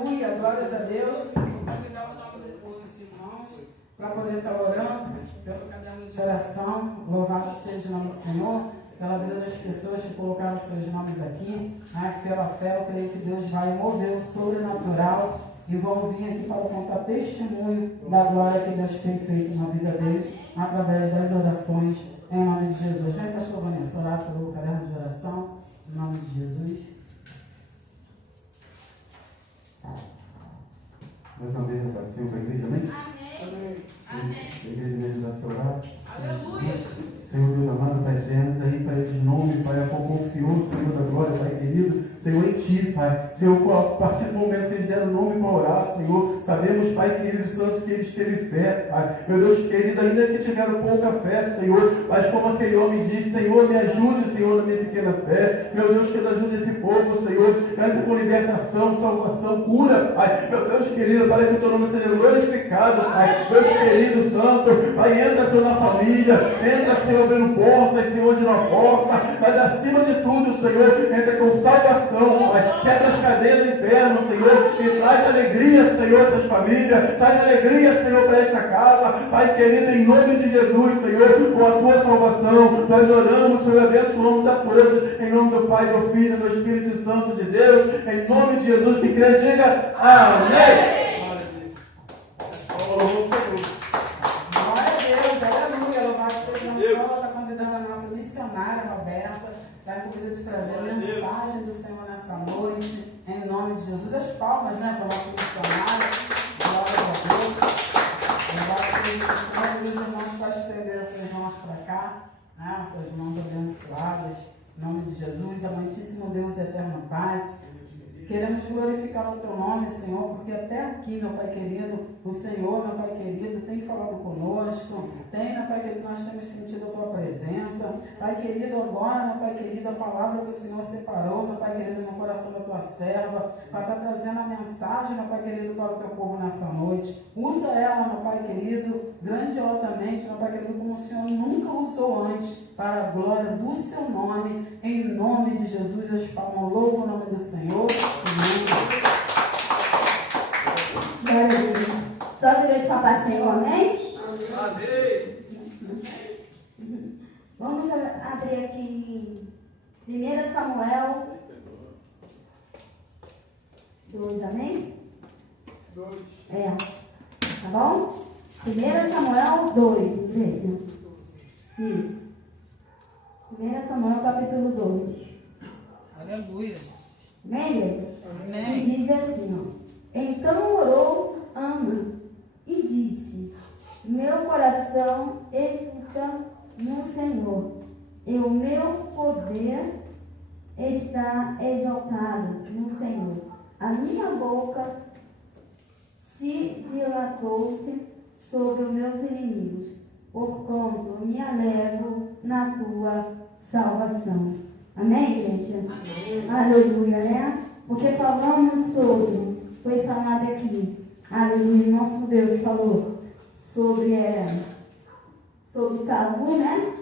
Aleluia, glórias a Deus. Vou convidar o nome dos irmãos para poder estar orando pelo caderno de oração. Louvado seja o nome do Senhor, pela vida das pessoas que colocaram seus nomes aqui. Né? Pela fé, eu creio que Deus vai mover o sobrenatural e vão vir aqui para contar testemunho da glória que Deus tem feito na vida deles, através das orações, em nome de Jesus. Vem, pastor Vanessa, orar pelo caderno de oração, em nome de Jesus. Mais uma vez, Senhor, para a igreja, amém? Amém. Amém. A igreja me ajudar a se orar. Aleluia, Jesus. Senhor Deus amado, Pai eterno, aí para esses nomes, Pai, a qual confiou, Senhor da glória, Pai querido, Senhor, em Ti, Pai. Senhor, a partir do momento que eles deram nome para orar, Senhor, sabemos, Pai querido Santo, que eles teve fé, Pai. Meu Deus querido, ainda que tiveram pouca fé, Senhor, mas como aquele homem disse, Senhor, me ajude, Senhor, na minha pequena fé. Meu Deus, que ajude esse povo, Senhor, entre com libertação, salvação, cura, Pai. Meu Deus querido, para que o Teu nome seja glorificado, Pai. Deus querido Santo, Pai, entra, Senhor, na família, entra, Senhor, abrindo portas, Senhor, de uma força, mas acima de tudo, Senhor, entra com salvação, Pai. Quebra as cadeias do inferno, Senhor, e traz alegria, Senhor, essas famílias, traz alegria, Senhor, para esta casa, Pai querido, em nome de Jesus, Senhor, com a Tua salvação, nós oramos, Senhor, abençoamos a todos, em nome do Pai, do Filho e do Espírito Santo de Deus, em nome de Jesus, que crê, diga amém. Glória a Deus, aleluia, louvado seja o Senhor. Está convidando a nossa missionária Roberta, vai convidar de trazer a mensagem do Senhor nessa noite, em nome de Jesus. As palmas, né, para a nossa missionária, glória a Deus. Louvado seja o Senhor, e os irmãos podem estender essas mãos para cá, né, suas mãos abençoadas, em nome de Jesus, amantíssimo Deus eterno Pai. Queremos glorificar o Teu nome, Senhor, porque até aqui, meu Pai querido, o Senhor, meu Pai querido, tem falado conosco, meu Pai querido, nós temos sentido a Tua presença. Pai querido, agora, meu Pai querido, a palavra que o Senhor separou, meu Pai querido, no coração da Tua serva, para estar trazendo a mensagem, meu Pai querido, para o Teu povo nessa noite. Usa ela, meu Pai querido, grandiosamente, meu Pai querido, como o Senhor nunca usou antes, para a glória do Seu nome, em nome de Jesus. As palmas, louvo o nome do Senhor. Glória a Deus. Só de vez compartilhou, amém? Amém. Vamos abrir aqui 1 Samuel 2, amém? 2. Tá bom? 1 Samuel 2, veja. Isso. 1 Samuel capítulo 2. Aleluia. Amém, Deus? Amém. E diz assim, ó. Então orou Ana e disse: meu coração exulta no Senhor, e o meu poder está exaltado no Senhor. A minha boca se dilatou-se sobre os meus inimigos, porquanto me alegro na tua salvação. Amém, gente? Amém. Aleluia, né? Porque falamos sobre, foi falado aqui, aleluia, nosso Deus falou sobre Saul, né?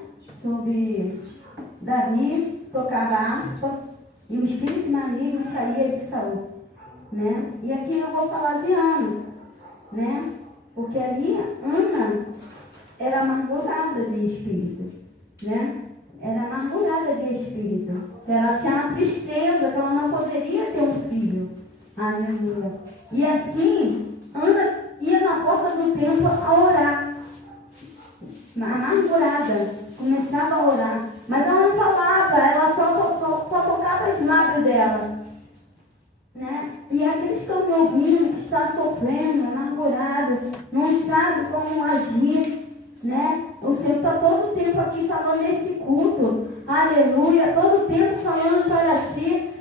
Sobre Davi, tocava harpa, e o espírito maligno saía de Saul, né? E aqui eu vou falar de Ana, né? Porque ali Ana era amargurada de espírito, né? Era amargurada de espírito. Ela tinha uma tristeza que ela não poderia ter um filho. Aleluia. E assim, Ana ia na porta do templo a orar. Amargurada. Começava a orar. Mas ela não falava, ela só tocava os lábios dela. Né? E aqueles que estão me ouvindo, que estão sofrendo, amargurados, não sabem como agir. Né? O Senhor está todo o tempo aqui falando nesse culto, aleluia, todo o tempo falando para ti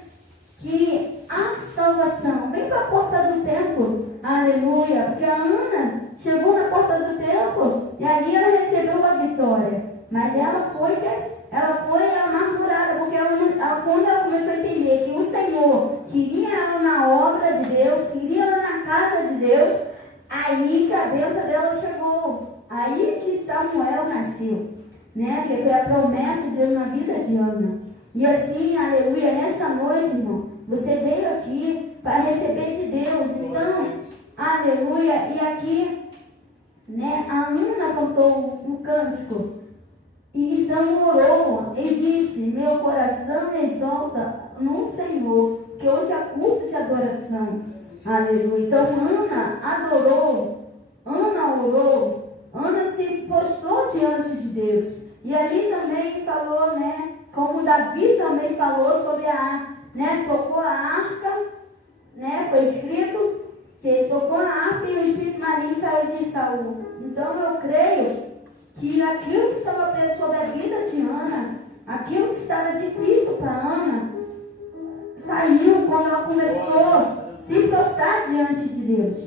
que há salvação. Vem para a porta do templo, aleluia, porque a Ana chegou na porta do templo e ali ela recebeu a vitória, mas ela foi amargurada, porque quando ela começou a entender que o Senhor queria ela na obra de Deus, queria ela na casa de Deus, aí que a bênção dela chegou. Aí que Samuel nasceu, né? Que foi a promessa de Deus na vida de Ana. E assim, aleluia, nessa noite, irmão, você veio aqui para receber de Deus. Então, aleluia. E aqui, né, a Ana cantou um cântico e então orou e disse: meu coração exalta no Senhor, que hoje é culto de adoração. Aleluia. Então Ana adorou, Ana orou, Ana se postou diante de Deus. E ali também falou, né, como Davi também falou sobre né, tocou a arca, né, foi escrito que ele tocou a arca e o espírito maligno saiu de Saul. Então eu creio que aquilo que estava preso sobre a vida de Ana, aquilo que estava difícil para Ana, saiu quando ela começou a se prostrar diante de Deus.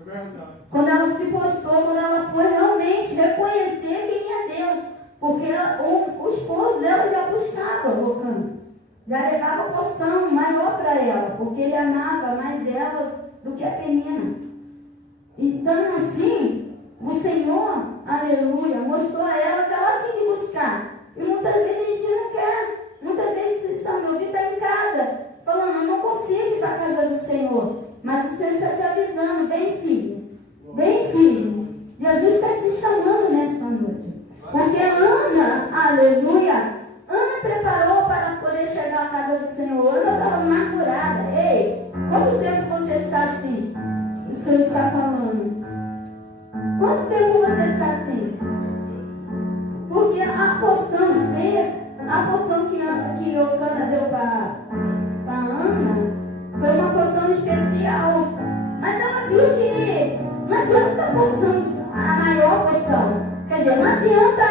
É verdade. Quando ela se postou, quando ela foi realmente reconhecer quem é Deus. Porque o esposo dela já buscava o canto, já levava poção maior para ela, porque ele amava mais ela do que a Penina. Então, assim, o Senhor, aleluia, mostrou a ela que ela tinha que buscar. E muitas vezes a gente não quer. Muitas vezes meu filho está em casa, falando: eu não consigo ir para a casa do Senhor. Mas o Senhor está te avisando: vem, filho, vem, filho. Jesus está te chamando nessa noite. Porque Ana, aleluia, Ana preparou para poder chegar à casa do Senhor. Ana estava maturada. Ei, quanto tempo você está assim? O Senhor está falando. Quanto tempo você está assim? Porque a poção que Eucana deu para Ana foi uma poção especial. Mas ela viu que não adianta a poção, a maior poção. Quer dizer, não adianta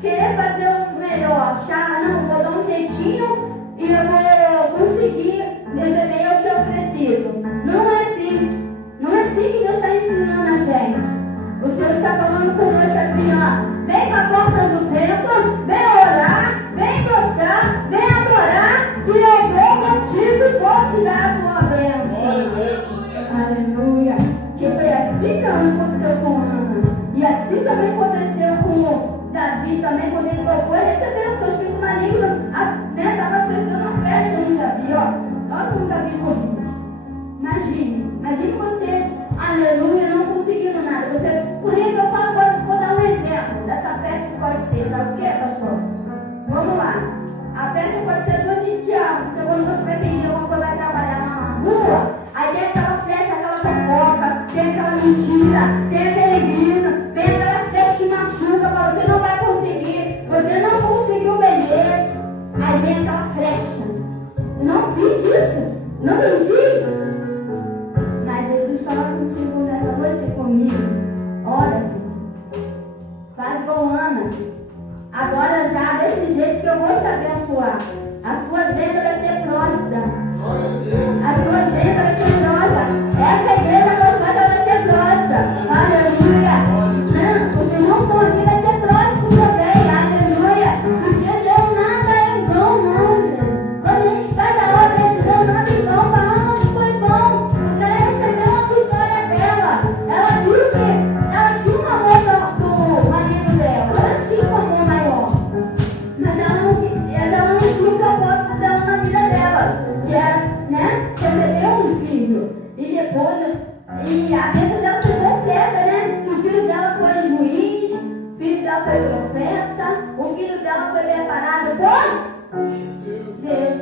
querer fazer o melhor, achar, não, vou dar um jeitinho e eu vou conseguir receber o que eu preciso. Não é assim. Não é assim que Deus está ensinando a gente. O Senhor está falando conosco assim, ó: vem para a porta do templo, vem orar, vem prostrar, vem adorar, que eu vou contigo e vou te dar a sua bênção. Aleluia. Que foi assim que aconteceu com Ana. E assim também aconteceu com Davi, também, quando ele tocou, ele recebeu o espírito maligno, estava cercando a festa de Davi, ó. Olha como Davi correu. Imagine você, aleluia, não conseguindo nada. Por isso eu falo, vou dar um exemplo dessa festa que pode ser. Sabe o que, pastor? Vamos lá. A festa pode ser do diabo. Então quando você vai pedir alguma coisa, vai trabalhar na rua, aí tem aquela festa, aquela fofoca, tem aquela mentira, tem aquele grito, tem aquela festa que machuca, você não vai conseguir, você não conseguiu beber. Aí vem aquela flecha. Eu não fiz isso, não menti. Mas Jesus fala contigo nessa noite comigo. Ora, faz igual Ana. Agora já desse jeito que eu vou te abençoar. As suas vendas vai ser próspera. As suas vendas vai ser próspera. Essa igreja apostada vai ser próspera. Aleluia. Os irmãos estão aqui, vai ser próspero também. Aleluia. Porque Deus nada é em vão, não. Quando a gente faz a obra de Deus, nada é em vão. Para Ana foi bom. Porque ela recebeu a vitória dela. Ela viu que ela tinha um amor do marido dela. Ela tinha um amor maior. Mas ela não tinha o propósito dela na vida dela. Que era, né, receber um filho. E depois, a bênção dela foi completa, né? O filho dela foi juiz, o filho dela foi profeta, o filho dela foi preparado por Deus.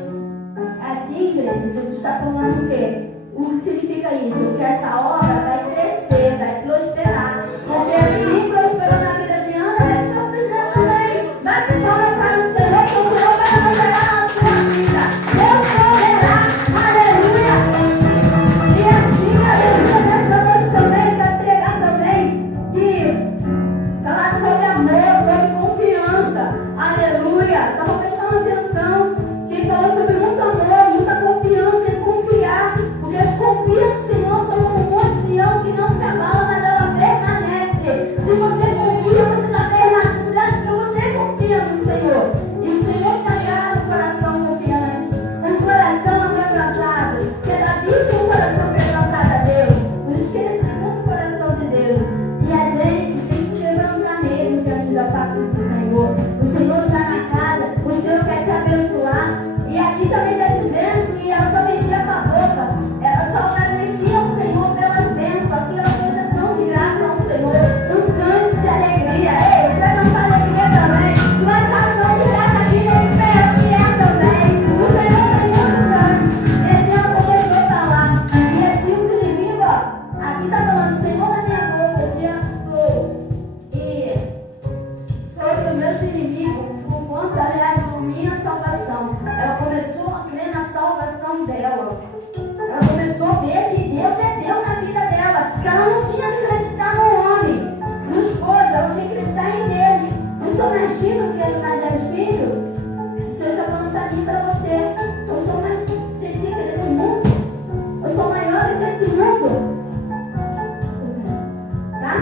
Assim, igreja, Jesus está falando o quê? O que significa isso? Que essa obra vai crescer, vai prosperar. Porque assim prosperou na vida de Ana, vai prosperar também. Bate palma para o Senhor, que o Senhor vai prosperar na sua vida. Deus proverá. Aleluia. E assim, aleluia, nessa noite também, quero pregar também que falar sobre amor, sobre confiança. Aleluia. Estava prestando atenção. Quem falou sobre muito amor, muita confiança, tem que confiar. Porque confia no Senhor, somos um monte isso. Tá?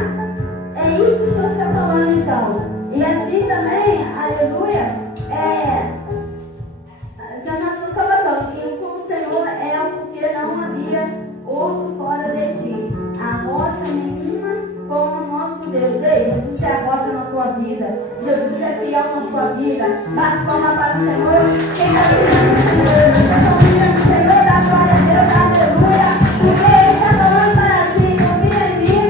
É isso que o Senhor está falando, então. E assim também, aleluia, que a nossa salvação, que com o Senhor é porque não havia outro fora de ti. A rocha nenhuma como o nosso Deus. Ei, Jesus é a rocha na tua vida. Jesus é fiel na tua vida. Bate palma para o Senhor. Quem está vivendo o Senhor? Está ouvindo o Senhor? Dá glória a Deus, aleluia. Porque Ele está falando para ti, confia em mim.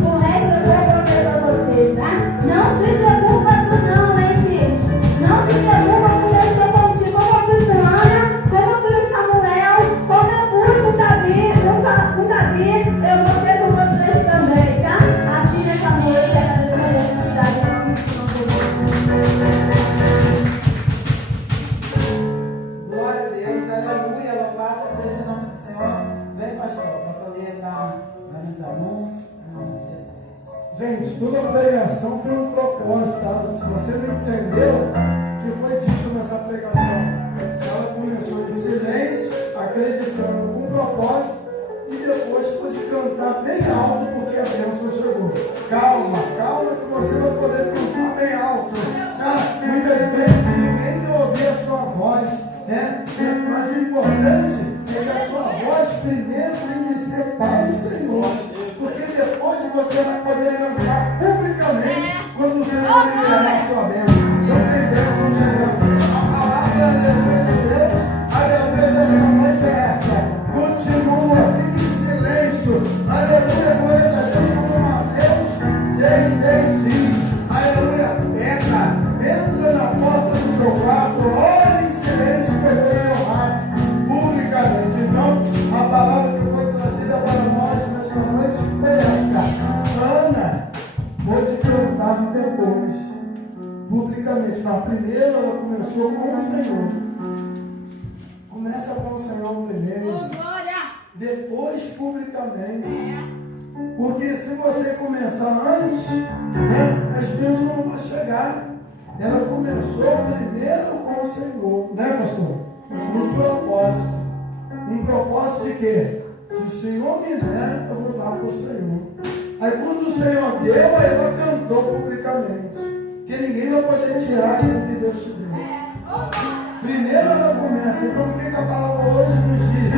O resto eu vou prover para você, tá? Não se preocupa tu não, hein, filhos? Não se preocupa porque eu estou contigo. Como eu fui com Ana, como eu fui com Samuel, como eu fui com Davi, eu vou ser com vocês também, tá? Assim nessa noite, essa responsabilidade em nome de Glória a Deus, aleluia, louvado seja o nome do Senhor. Vem, pastor, para poder dar vários anúncios, em nome de Jesus. Gente, toda pregação tem um propósito, tá? Se você não entendeu o que foi dito nessa pregação, ela começou em silêncio, acreditando com propósito, e depois pôde cantar bem alto, porque a bênção chegou. Calma, calma, que você vai poder cantar bem alto. Tá? Muitas vezes ninguém quer ouvir a sua voz, né? Mas o importante é que a sua voz primeiro tem que ser para o Senhor. Porque depois você vai poder cantar publicamente quando o Senhor liberar a sua bênção. Não tem bênção chegando. A palavra, aleluia de Deus, aleluia dessa noite é essa. Continua, fique em silêncio. Aleluia, glória a Deus, como Mateus 6,6 diz. Aleluia, entra na porta do seu quarto, ore em silêncio que eu vou te honrar publicamente. Então, a palavra que foi trazida para nós nesta noite foi esta. Ana pôde cantar depois, publicamente. Mas primeiro ela começou com o Senhor. Começa com o Senhor primeiro, depois publicamente. Porque se você começar antes, né, as bênçãos não vão chegar. Ela começou primeiro com o Senhor, né, pastor? Um propósito. Um propósito de quê? Se o Senhor me der, eu vou dar para o Senhor. Aí quando o Senhor deu, aí ela cantou publicamente. Que ninguém vai poder tirar aquilo que Deus te deu. Primeiro ela começa. Então o que a palavra hoje nos diz?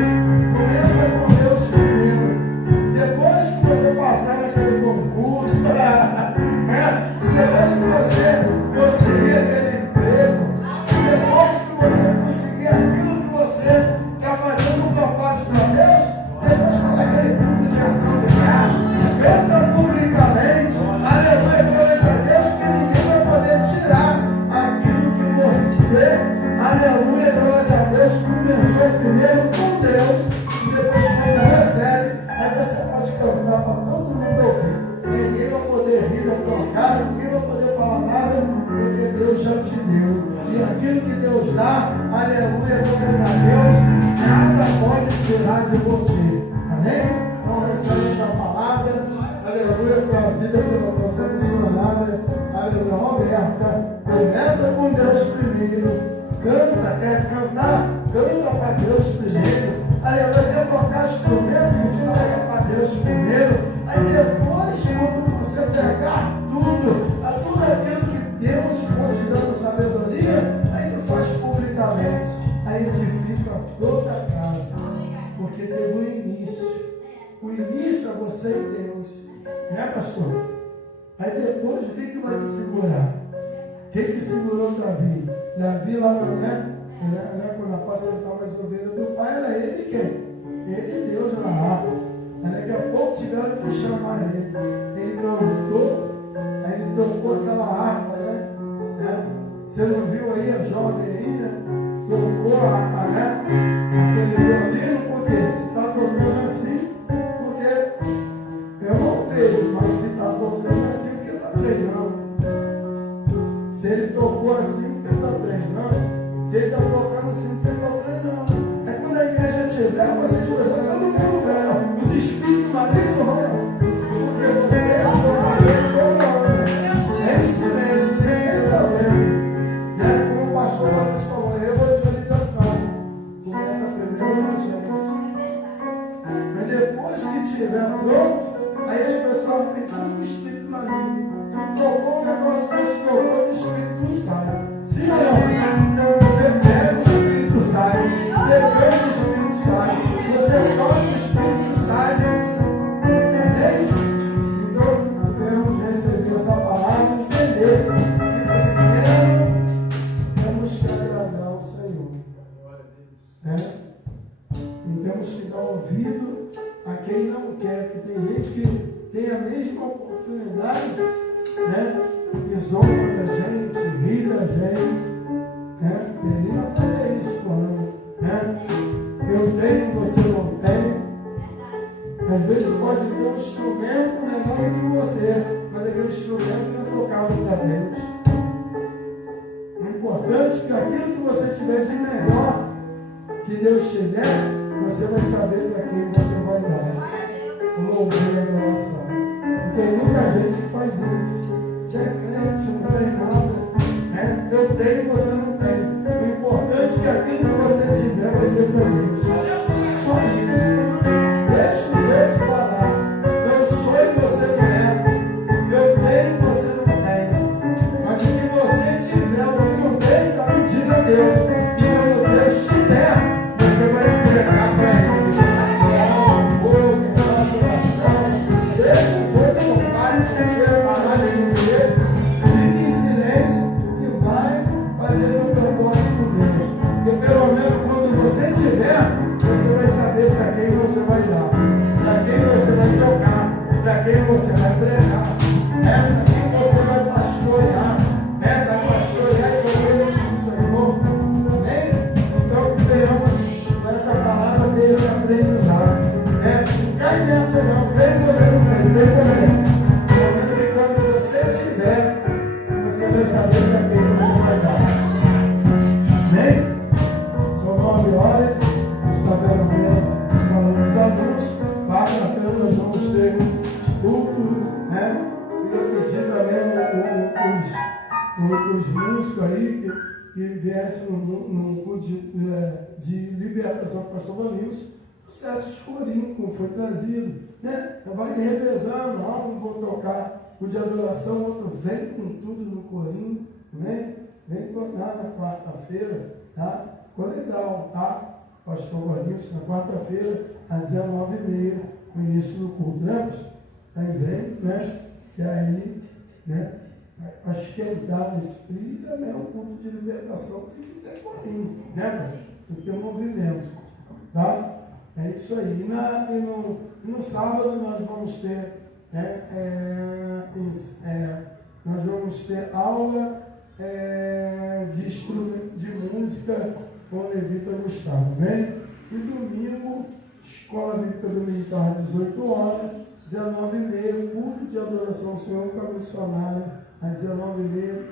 Começa com Deus primeiro. Depois que você passar naquele concurso, né? Depois que você conseguir aquele emprego, depois que você conseguir aquilo que você está fazendo um propósito para Deus, depois fazer aquele culto de ação de graça, canta publicamente, aleluia, glória a Deus, porque ninguém vai poder tirar aquilo que você, aleluia, glória a Deus, começou primeiro com Deus, e depois quando recebe, aí você pode cantar para todo mundo ouvir. Ninguém vai poder rir da tua cara, ninguém vai poder falar nada, porque Deus já te deu. E aquilo que Deus dá, aleluia, glória a Deus, nada pode tirar de você. Amém? Então recebe essa palavra, aleluia, trazida pela nossa missionária, aleluia, Roberta. Começa com Deus primeiro. Canta, quer cantar? Canta para Deus primeiro. Aleluia, quer tocar instrumento? Saia para Deus primeiro. Aí depois, quando você pegar tudo aquilo que Deus for te dando sabedoria, aí tu faz publicamente. Aí edifica toda a casa. Porque teve o início. O início é você e Deus. Né, pastor? Aí depois, o que vai te segurar? Quem que segurou Davi? Davi lá, né? Quando a pastora estava as ovelhas do pai, era ele quem? Ele e Deus na água. Aí daqui a pouco tiveram que chamar ele. Ele cantou, aí ele tocou aquela harpa, né? Você não viu aí a jovem aí, né? Tocou né? Aquele violino, porque se está tocando assim, porque eu não vejo, mas se está tocando assim, porque está treinando. Se ele tocou assim, porque está treinando. Se ele está tocando assim, porque está treinando. É quando a igreja tiver, vocês vão estar todo mundo velho. Os espíritos malignos vão. Porque vocês estão fazendo como é em silêncio, ninguém está vendo. Né? Como o pastor Lopes falou, eu vou de meditação. Começa primeiro na gente. Mas depois que estiver pronto, aí as pessoas têm tanto espírito maligno. Tu tocou o negócio, tu tocou, o espírito sai. Se não, você pega o espírito sai. Você vê o espírito sai. Você toca o espírito sai. Entendeu? Então, devemos receber essa palavra e entender que primeiro temos que agradar ao Senhor. E temos que dar ouvido a quem não quer, porque tem gente que tem a mesma oportunidade, e zomba da gente, ri da gente, ele não fazer isso quando, eu tenho, você não tem. Às vezes pode ter um instrumento melhor que você, mas aquele instrumento não é tocado para Deus. O importante é que aquilo que você tiver de melhor, que Deus te der, você vai saber para quem você vai dar. Louvor e adoração. E tem muita gente que faz isso. Você é crente, não tem nada. Eu tenho, você não tem. O importante é que aquilo que você tiver vai ser para Deus. Só isso. Deixa os outros falar. Eu sou e você não é. Eu tenho, você não tem. Mas o que você tiver, o que não tem, está pedindo a Deus. E quando Deus te der, você vai entregar para Ele. Deixa os outros falarem, você falar de você, fique em silêncio e vai fazer o propósito de Deus. Porque pelo menos quando você tiver, você vai saber para quem você vai dar, para quem você vai tocar, para quem você vai pregar, para quem você vai pastorear, para pastorear as ovelhas do Senhor. Amém? Então que tenhamos nessa palavra ter esse aprendizado. Não cai nessa não, vem você não vem, vem também. Quando você tiver, você vai saber para quem você vai dar. Amém? São 9 horas, está vendo mesmo, falando dos alunos, quarta-feira nós vamos ter culto, E eu pedi também os músicos aí que viessem no culto de libertação com o pastor Vanilson. Sucesso escurinho, como foi trazido, Então vai revezando, um vou tocar o de adoração, outro vem com tudo no corinho, Vem tocar na quarta-feira, tá? Ficou legal, tá? Pastor Guarniço, na quarta-feira, às 19h30, o início do culto, Aí vem, E aí, para esquentar esse frio, também é um culto de libertação, tem que ter corinho, Tem que ter movimento, tá? É isso aí. E no sábado nós vamos ter aula de música com o Levita Gustavo, E domingo, Escola Bíblica Dominical, 18 horas, 19h30, culto de adoração ao Senhor com a missionária, às 19h30,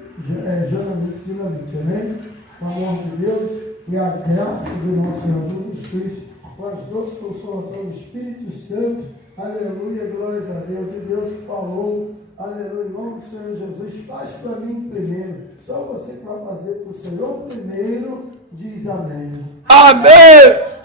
Janaíce Dinamite, amém? Com o amor de Deus e a graça do nosso Senhor Jesus Cristo, com as doces consolações do Espírito Santo, aleluia, glórias a Deus, e Deus que falou, aleluia, em nome do Senhor Jesus, faz para mim primeiro, só você que vai fazer para o Senhor primeiro, diz amém. Amém!